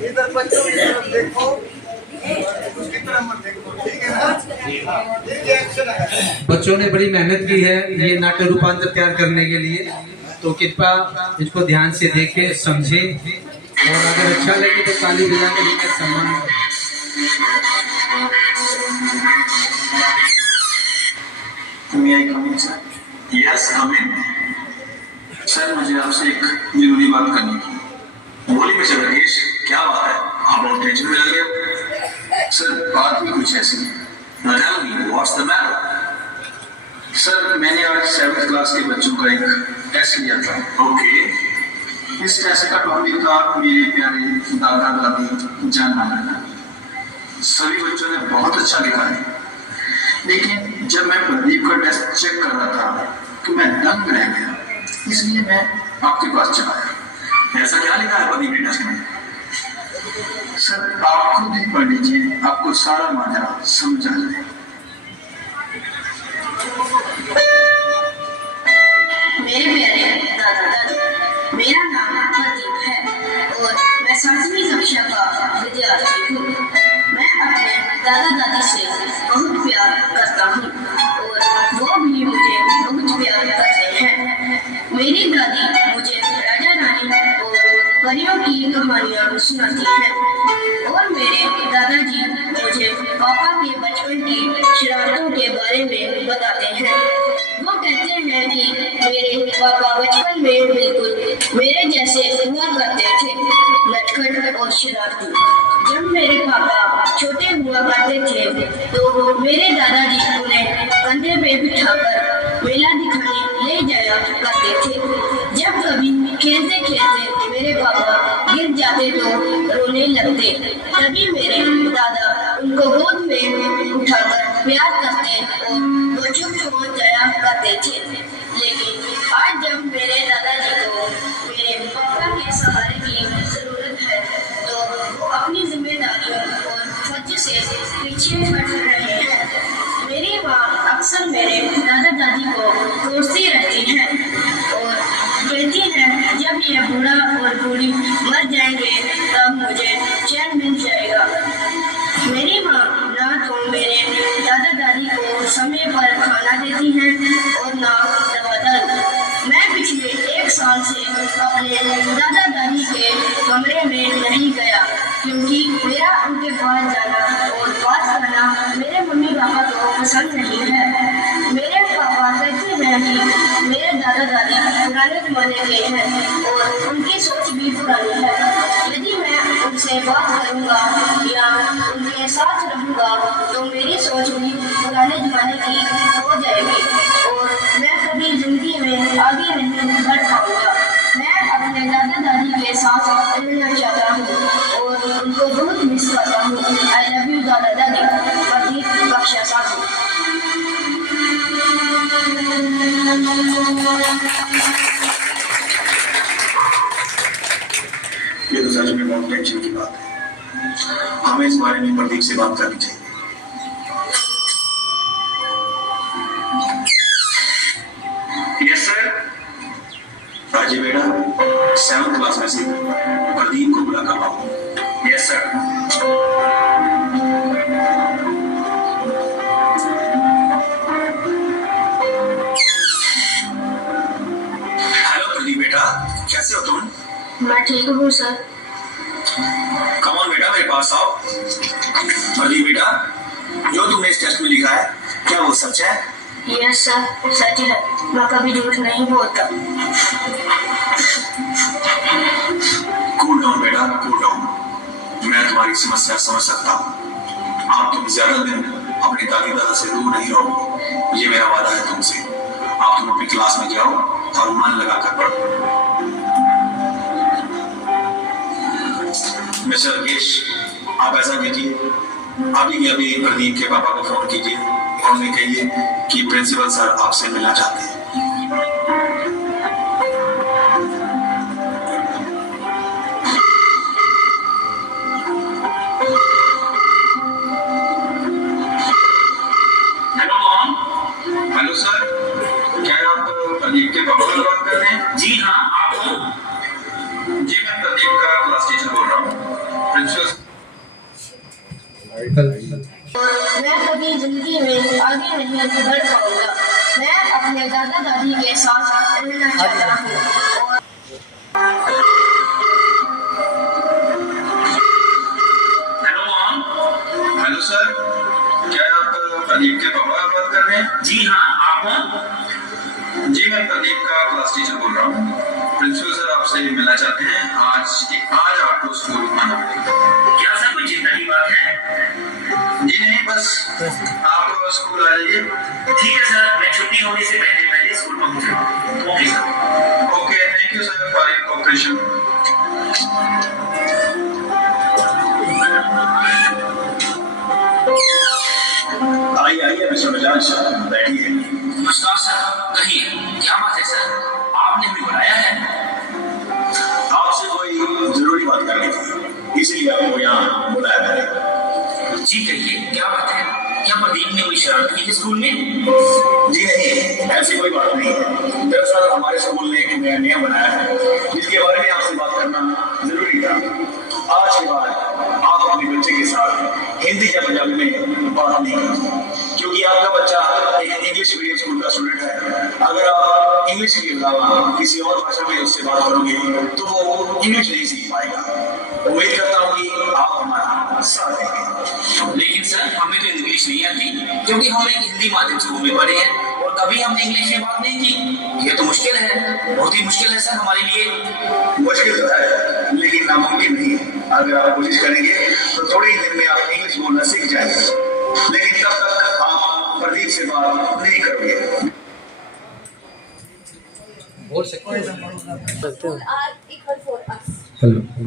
इधर बच्चों की तरफ देखो, उसकी तरफ मत देखो, ठीक है ना? बच्चों ने बड़ी मेहनत की है ये नाट्य रूपांतर तैयार करने के लिए, तो कृपया इसको ध्यान से देखें, समझें और अगर अच्छा लगे तो ताली बजा के लेकर सम्मान। Yes, come in. सर मुझे आपसे एक जरूरी बात करनी थी। बोलिए मिस्टर राकेश, क्या बात है? आप बहुत टेंशन में लग रहे हो। सर बात भी कुछ ऐसी है। Now tell me, what's the matter? Sir मैंने आज 7th क्लास के बच्चों का एक टेस्ट लिया था। ओके। इस टेस्ट का टॉपिक था मेरे प्यारे दादा दादी जान नाना। सभी बच्चों ने बहुत अच्छा लिखा है, लेकिन जब मैं प्रदीप का टेस्ट चेक कर रहा था तो मैं दंग रह गया, इसलिए मैं आपके पास चला आया। ऐसा क्या लिखा है प्रदीप के टेस्ट में? सर आप खुद ही पढ़ लीजिए, आपको सारा माजरा समझ आ जाए। मेरे प्यारे दादा दादी, मेरा नाम प्रदीप है और मैं 7वीं कक्षा का विद्यार्थी हूँ। मैं अपने दादा दादी से बहुत प्यार करता हूँ और वो भी मुझे बहुत प्यार करते हैं। मेरी दादी मुझे राजा रानी और परियों की कहानियाँ सुनाती हैं और मेरे दादाजी मुझे पापा के बचपन की शरारतों के बारे में बताते हैं। वो कहते हैं कि मेरे पापा बचपन में बिल्कुल मेरे जैसे हुआ करते थे, नटखट और शरारती। जब मेरे पापा छोटे हुआ करते थे तो मेरे दादाजी उन्हें कंधे पे बिठाकर मेला दिखाने ले जाया करते थे। जब कभी खेलते खेलते मेरे पापा गिर जाते तो रोने लगते, तभी मेरे दादा उनको गोद में उठाकर प्यार करते और वो चुप हो जाया करते थे। लेकिन आज जब मेरे दादाजी को मेरे पापा के सहारे की जरूरत है तो वो अपनी जिम्मेदारियों और फर्ज से पीछे हट रहे हैं। मेरी माँ अक्सर मेरे दादा दादी को कोसती रहती है और कहती है जब ये बूढ़ा और बूढ़ी मर जाएंगे तब मुझे चैन मिल जाएगा। मेरी माँ ना तो मेरे दादा दादी को समय पर खाना देती है और ना दवा दारू। मैं पिछले 1 साल से अपने दादा दादी के कमरे में नहीं गया क्योंकि मेरा उनके पास जाना और बात करना मेरे मम्मी पापा को पसंद नहीं है। मेरे पापा कहते हैं कि मेरे दादा दादी पुराने जमाने के हैं और उनकी सोच भी पुरानी है। यदि मैं उनसे बात करूँगा या उनके साथ रहूँगा तो मेरी सोच भी पुराने जमाने की हो जाएगी और मैं कभी जिंदगी में आगे नहीं बढ़ पाऊँगा। मैं अपने दादा दादी के साथ रहना चाहता हूँ और उनको बहुत मिस करता हूँ। आई लव यू दादा दादी। प्रदीप कक्षा 7। ये तो सच में बहुत टेंशन की बात है। हमें इस बारे में प्रदीप से बात करनी चाहिए। Yes sir. राजीव बेटा 7th क्लास में से प्रदीप को बुला कर लाओ। Yes sir. हेलो प्रदीप बेटा, कैसे हो तुम? मैं ठीक हूँ सर। कम ऑन बेटा, मेरे पास आओ। प्रदीप बेटा, जो तुमने इस टेस्ट में लिखा है क्या वो सच है? यस सर, सच है। मैं कभी झूठ नहीं बोलता। कूल डाउन बेटा, कूल डाउन। मैं तुम्हारी समस्या समझ सकता हूँ। आप तुम ज्यादा दिन अपने दादी दादा से दूर नहीं रहोगे, ये मेरा वादा है तुमसे। आप तुम अपनी क्लास में जाओ और मन लगाकर पढ़ो। मिस्टर राकेश, आप ऐसा कीजिए, अभी प्रदीप के पापा को फोन कीजिए और उन्हें कहिए कि प्रिंसिपल सर आपसे मिलना चाहते हैं। Hello mom. हेलो सर, क्या आप प्रदीप के पापा से बात कर रहे हैं? जी हाँ, आप कौन? जी मैं प्रदीप का क्लास टीचर बोल रहा हूँ, प्रिंसिपल। मैं कभी जिंदगी में आगे नहीं बढ़ पाऊंगा। मैं अपने दादा दादी के साथ रहना चाहता हूँ। Hello mom. हेलो सर, क्या आप प्रदीप के पापा बात कर रहे हैं? जी हाँ, आप कौन? जी मैं प्रदीप का क्लास टीचर बोल रहा हूँ। प्रिंसिपल सर आपसे मिलना चाहते हैं। आज आपको स्कूल आना पड़ेगा। क्या सर कोई चिंता की बात है? जी नहीं, बस आप स्कूल आ जाइए। ठीक है सर, मैं छुट्टी होने से पहले स्कूल पहुंच जाऊंगा। Okay sir. Okay, thank you sir for your cooperation. आइए मिस्टर बजाज, बैठिए। नमस्कार सर, कहिए क्या बात है सर, आपने हमें बुलाया है? आपसे कोई जरूरी बात करनी थी, इसलिए आपको यहाँ बुलाया है। जी कहिए क्या बात है? क्या प्रदीप ने कोई शरारत की थी स्कूल में? जी नहीं, ऐसी कोई बात नहीं है। दरअसल हमारे स्कूल ने एक नया नियम बनाया है जिसके बारे में आपसे बात करना जरूरी था। आज के बाद आप अपने बच्चे के साथ हिंदी या पंजाबी में बात नहीं करें, क्योंकि आपका बच्चा एक इंग्लिश मीडियम स्कूल का स्टूडेंट है। अगर आप इंग्लिश के अलावा किसी और भाषा में उससे बात करोगे तो वो इंग्लिश नहीं सीख पाएगा। उम्मीद करता हूँ कि आप हमारा साथ देंगे। लेकिन सर हमें तो इंग्लिश नहीं आती, क्योंकि हम एक हिंदी माध्यम स्कूल में पढ़े हैं और कभी हमने इंग्लिश में बात नहीं की। ये तो मुश्किल है, बहुत ही मुश्किल है सर हमारे लिए। मुश्किल तो है लेकिन नामुमकिन नहीं है। अगर आप कोशिश करेंगे तो थोड़े ही दिन में आप इंग्लिश बोलना सीख जाएंगे, लेकिन तब तक आप प्रदीप से बात नहीं करोगे।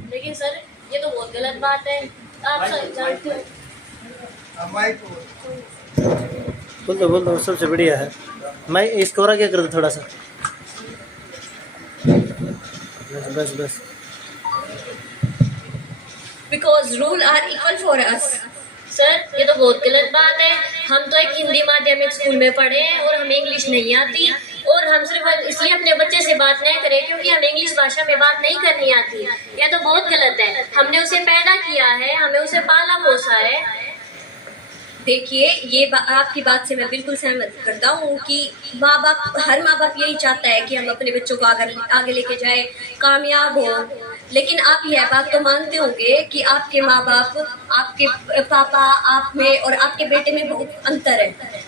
लेकिन सर ये तो बहुत गलत बात है, आप सब जानते हो। बोल दो सबसे बढ़िया है। मैं इसको क्या कर दो थोड़ा सा, बस because rule are equal for us. Sir ये तो बहुत गलत बात है, हम तो एक हिंदी माध्यमिक स्कूल में पढ़े हैं और हमें इंग्लिश नहीं आती, और हम सिर्फ इसलिए अपने बच्चे से बात नहीं करें क्योंकि हमें इंग्लिश भाषा में बात नहीं करनी आती। यह तो बहुत गलत है। हमने उसे पैदा किया है, हमें उसे पाला पोसा है। देखिए ये आपकी बात से मैं बिल्कुल सहमत करता हूँ कि हर माँ बाप यही चाहता है कि हम अपने बच्चों को आगे लेके जाए, कामयाब हो। लेकिन आप यह बात तो मानते होंगे कि आपके माँ बाप, आपके पापा, आप में और आपके बेटे में बहुत अंतर है।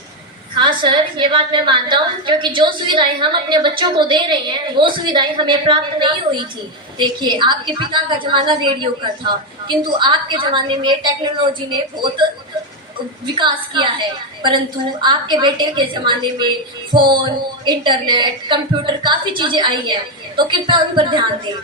हाँ सर ये बात मैं मानता हूँ, क्योंकि जो सुविधाएं हम अपने बच्चों को दे रहे हैं वो सुविधाएं हमें प्राप्त नहीं हुई थी। देखिए आपके पिता का जमाना रेडियो का था, किंतु आपके जमाने में टेक्नोलॉजी ने बहुत विकास किया है, परंतु आपके बेटे के ज़माने में फ़ोन, इंटरनेट, कंप्यूटर काफ़ी चीज़ें आई हैं, तो कृपया उन पर ध्यान दें।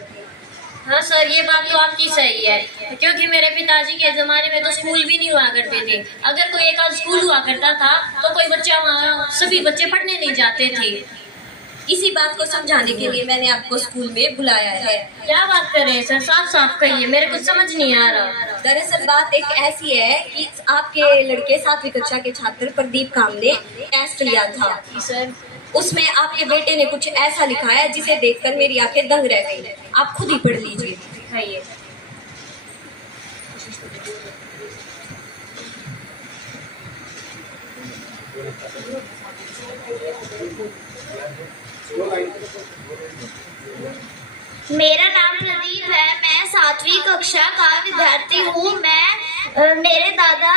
हाँ सर ये बात तो आपकी सही है, क्योंकि मेरे पिताजी के ज़माने में तो स्कूल भी नहीं हुआ करते थे। अगर कोई एक आध स्कूल हुआ करता था तो कोई बच्चा वहाँ सभी बच्चे पढ़ने नहीं जाते थे। इसी बात को समझाने के लिए मैंने आपको स्कूल में बुलाया है। क्या बात कर रहे हैं सर, साफ साफ कहिए, मेरे कुछ समझ नहीं आ रहा। दरअसल बात एक ऐसी है कि आपके लड़के 7वीं कक्षा के छात्र प्रदीप काम ने टेस्ट लिया था सर, उसमें आपके बेटे ने कुछ ऐसा लिखा है जिसे देखकर मेरी आंखें दंग रह गई। आप खुद ही पढ़ लीजिए। दिखाइए। मेरा नाम प्रदीप है, मैं 7वीं कक्षा का विद्यार्थी हूँ। मैं मेरे दादा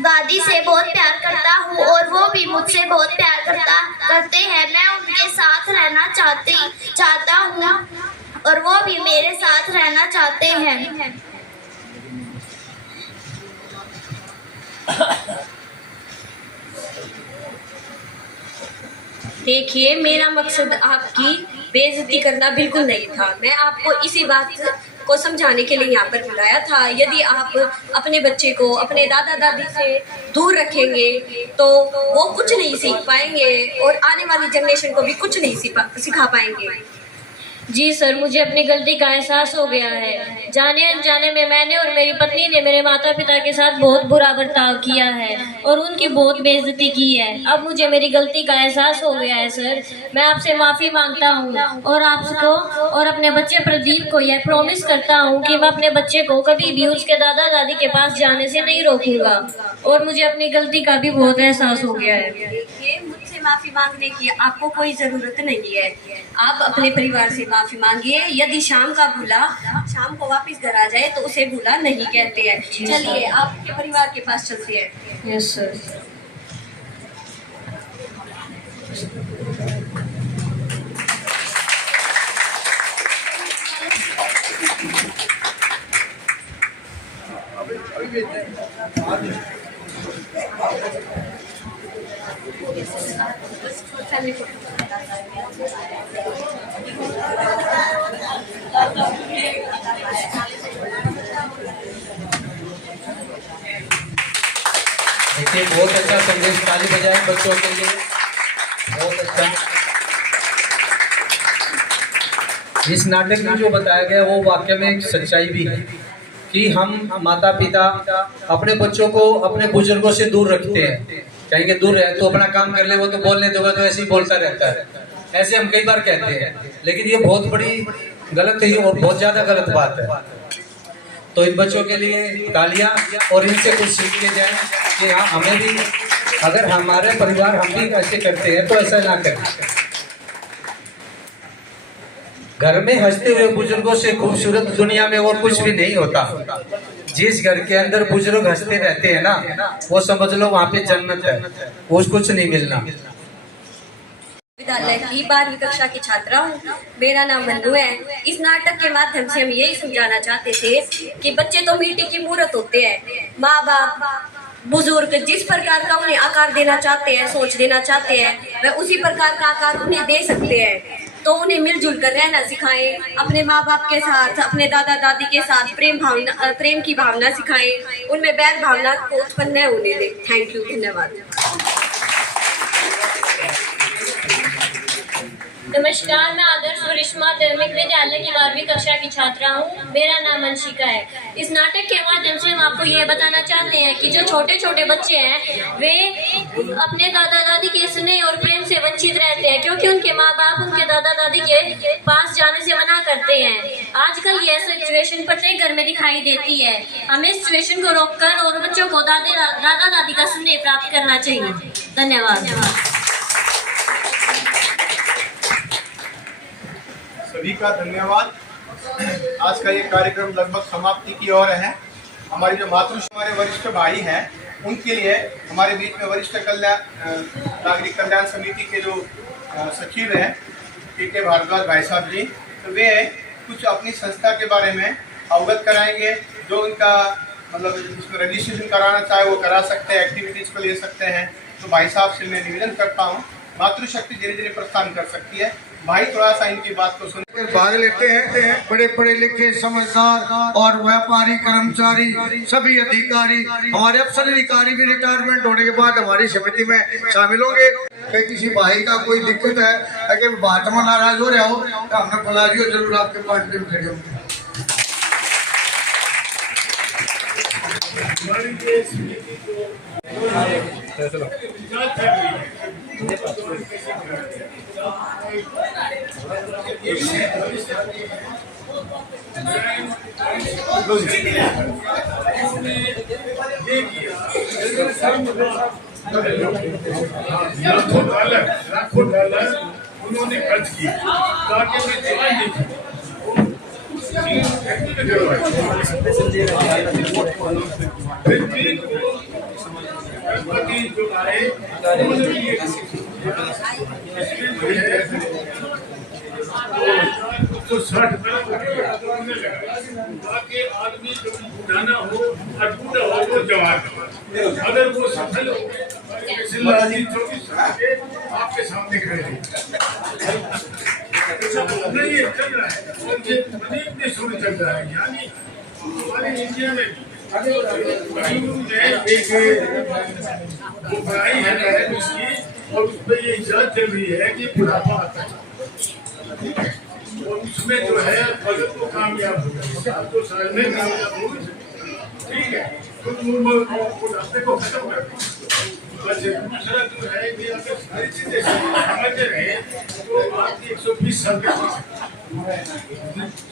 दादी से बहुत प्यार करता हूँ और वो भी मुझसे बहुत प्यार करते हैं। मैं उनके साथ रहना चाहता हूँ और वो भी मेरे साथ रहना चाहते हैं। देखिए मेरा मकसद आपकी बेइज्जती करना बिल्कुल नहीं था। मैं आपको इसी बात को समझाने के लिए यहाँ पर बुलाया था। यदि आप अपने बच्चे को अपने दादा दादी से दूर रखेंगे तो वो कुछ नहीं सीख पाएंगे और आने वाली जनरेशन को भी कुछ नहीं सिखा पाएंगे। जी सर मुझे अपनी गलती का एहसास हो गया है। जाने अनजाने में मैंने और मेरी पत्नी ने मेरे माता पिता के साथ बहुत बुरा बर्ताव किया है और उनकी बहुत बेइज्जती की है। अब मुझे मेरी गलती का एहसास हो गया है सर, मैं आपसे माफ़ी मांगता हूँ और आपको और अपने बच्चे प्रदीप को यह प्रॉमिस करता हूँ कि मैं अपने बच्चे को कभी भी उसके दादा दादी के पास जाने से नहीं रोकूंगा और मुझे अपनी गलती का भी बहुत एहसास हो गया है। देखिए मुझसे माफ़ी मांगने की आपको कोई ज़रूरत नहीं है। आप अपने परिवार से माफ़ी मांगिए। यदि शाम का भूला शाम को वापस घर आ जाए तो उसे भूला नहीं कहते हैं। चलिए आपके परिवार के पास चलते हैं। Yes sir. देखिए बहुत अच्छा संदेश, ताली बजाएं बच्चों के लिए, बहुत अच्छा। इस नाटक में जो बताया गया वो वाकई में एक सच्चाई भी है कि हम माता पिता अपने बच्चों को अपने बुजुर्गों से दूर रखते हैं। कहेंगे दूर रहे तो अपना काम कर ले, वो तो बोलने दोगे तो ऐसे ही बोलता रहता है, ऐसे हम कई बार कहते हैं, लेकिन ये बहुत बड़ी गलत है और बहुत ज्यादा गलत बात है। तो इन बच्चों के लिए तालियां, और इनसे कुछ सीख के जाए कि हाँ हमें भी, अगर हमारे परिवार हम भी ऐसे करते हैं तो ऐसा ना करें। घर में हंसते हुए बुजुर्गों से खूबसूरत दुनिया में और कुछ भी नहीं होता। जिस घर के अंदर बुजुर्ग हंसते रहते हैं ना, वो समझ लो वहाँ पे जन्नत है, वो कुछ नहीं मिलना। विद्यालय की 12वीं कक्षा की छात्रा हूँ, मेरा नाम मन्नू है। इस नाटक के माध्यम से हम यही समझाना चाहते थे कि बच्चे तो मिट्टी की मूर्त होते हैं। माँ बाप बुजुर्ग जिस प्रकार का उन्हें आकार देना चाहते हैं, सोच देना चाहते हैं, वह उसी प्रकार का आकार उन्हें दे सकते हैं। तो उन्हें मिलजुल कर रहना सिखाएं, अपने माँ बाप के साथ, अपने दादा दादी के साथ प्रेम की भावना सिखाएं, उनमें बैर भावना को उत्पन्न न होने दें। थैंक यू, धन्यवाद। नमस्कार, मैं आदर्श वरिष्ठ माध्यमिक विद्यालय की 12वीं कक्षा की छात्रा हूँ। मेरा नाम अंशिका है। इस नाटक के माध्यम से हम आपको ये बताना चाहते हैं कि जो छोटे छोटे बच्चे हैं वे अपने दादा दादी के स्नेह और प्रेम से वंचित रहते हैं, क्योंकि उनके माँ बाप उनके दादा दादी के पास जाने से मना करते हैं। आजकल यह सिचुएशन प्रत्येक घर में दिखाई देती है। हमें इस सिचुएशन को रोककर और बच्चों को दादा दादी का स्नेह प्राप्त करना चाहिए। धन्यवाद। सभी का धन्यवाद। आज का ये कार्यक्रम लगभग समाप्ति की ओर है। हमारी जो हमारे वरिष्ठ भाई हैं, उनके लिए हमारे बीच में वरिष्ठ नागरिक कल्याण समिति के जो सचिव हैं के भारद्वाज भाई साहब जी, तो वे कुछ अपनी संस्था के बारे में अवगत कराएंगे। जो उनका मतलब जिसमें रजिस्ट्रेशन कराना चाहे वो करा सकते हैं, एक्टिविटीज़ को ले सकते हैं। तो भाई साहब से मैं निवेदन करता हूँ, मातृशक्ति धीरे धीरे प्रस्थान कर सकती है। भाई थोड़ा सा इनकी बात को सुनकर भाग लेते हैं। बड़े पढ़े लिखे समझदार और व्यापारी कर्मचारी सभी अधिकारी, हमारे अफसर अधिकारी भी रिटायरमेंट होने के बाद हमारी समिति में शामिल होंगे। कि किसी भाई का कोई दिक्कत है, अगर बात में नाराज हो रहा हो तो हमने बुला दियो, जरूर आपके पार्टी में खड़े होंगे। लाखों डॉलर उन्होंने खर्च किए ताकि मैं जवान देखूं। जो आए तो 60 ताकि आदमी जो बूढ़ाना हो, अधूरा हो तो जवान। अगर वो सफल हो सिल्लाजी 24 साल के आपके सामने खड़े हैं। ये चल रहा है और ये अनेक देशों में चल रहा है। यानी हमारे इंडिया में एक वो पढ़ाई है उसकी, और उस पर ये इजाजत चल रही है कि बुढ़ापा आता है और उसमें जो है अगर तो कामयाब हो गया 7 साल में कामयाब हो, ठीक है, तो बुढ़ापे को खत्म कर दें। दूसरा जो है कि अगर सारी चीजें समझ रहे तो आपकी 120 साल के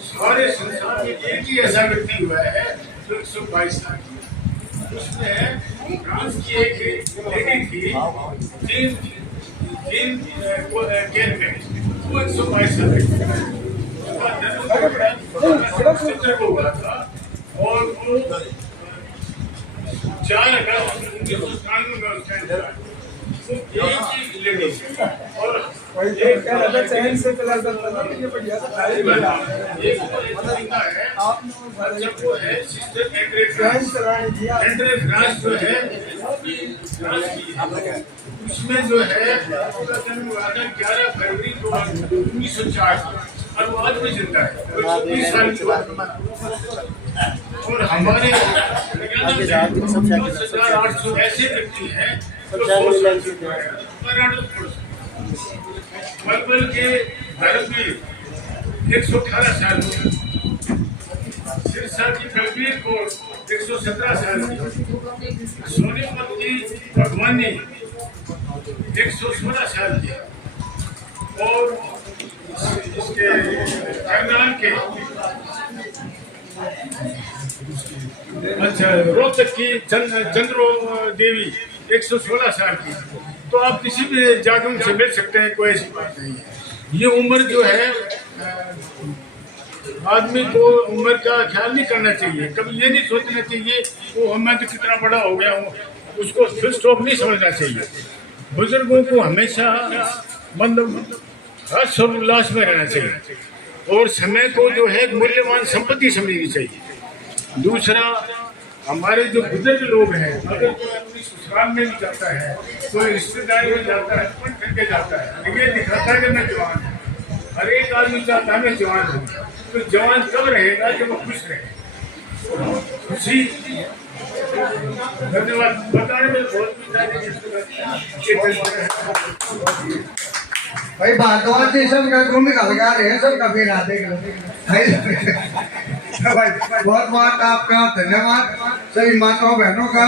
सारे संसार में एक ही ऐसा व्यक्ति हुआ है जो 122 साल की। उसमें फ्रांस की एक लेडी थी जीन केन में, वो 122 साल की। उसका जन्म को हुआ था और वो 4 अगस्त 1991 में उसका इंतजार। वो एक ही लेडी और एक कह रहा था चैन से चला करता था, ये बढ़िया था। चैन चलाने दिया जो है उसमें जो है उसका जन्म हुआ था 11 फरवरी 1904 और वो आज भी जिंदा है, 120 साल की बात। और हमारे 800 ऐसे व्यक्ति हैं मलबल के धर्मवीर 118 साल की, सिरसा की बलबीर को 117 साल की, सोनीपत की भगवानी 116 साल की, और इसके करनाल के अच्छा रोहतक की चंद्रो देवी 116 साल की। तो आप किसी भी जागरूक से मिल सकते हैं, कोई ऐसी बात नहीं है। ये उम्र जो है आदमी को उम्र का ख्याल नहीं करना चाहिए, कभी ये नहीं सोचना चाहिए वो मैं तो कितना बड़ा हो गया हूँ, उसको फुल स्टॉप नहीं समझना चाहिए। बुजुर्गों को हमेशा मतलब हर्ष और उल्लास में रहना चाहिए और समय को जो है मूल्यवान संपत्ति समझनी चाहिए। दूसरा, हमारे जो बुजुर्ग लोग हैं, अगर कोई अपनी ससुराल में भी जाता है, कोई रिश्तेदारी में जाता है, तो करके जाता है, ये दिखाता है कि मैं जवान हूँ। हर एक आदमी चाहता है मैं जवान हूँ, तो जवान कब रहेगा जब वो खुश रहे। खुशी धन्यवाद बताने में बहुत भाई भारद्वाज जी सब का तुम निकाल के आ रहे हैं, सब का फिर आते भाई बहुत बहुत आपका धन्यवाद, सभी माताओं बहनों का,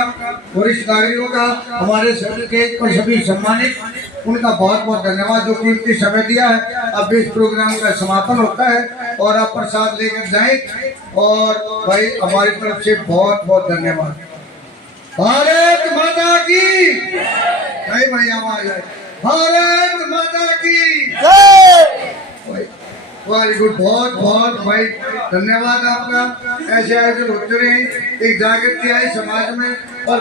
वरिष्ठ नागरिकों का, हमारे सभी के और सभी सम्मानित उनका बहुत बहुत धन्यवाद जो कीमती समय दिया है। अब इस प्रोग्राम का समापन होता है और आप प्रसाद लेकर जाएं और भाई हमारी तरफ से बहुत बहुत धन्यवाद। भारत माता की नहीं भाई आवाज आए, भारत माता की जय। वेरी गुड, बहुत बहुत भाई धन्यवाद आपका। ऐसे आयोजन होते रहे, एक जागृति आई समाज में और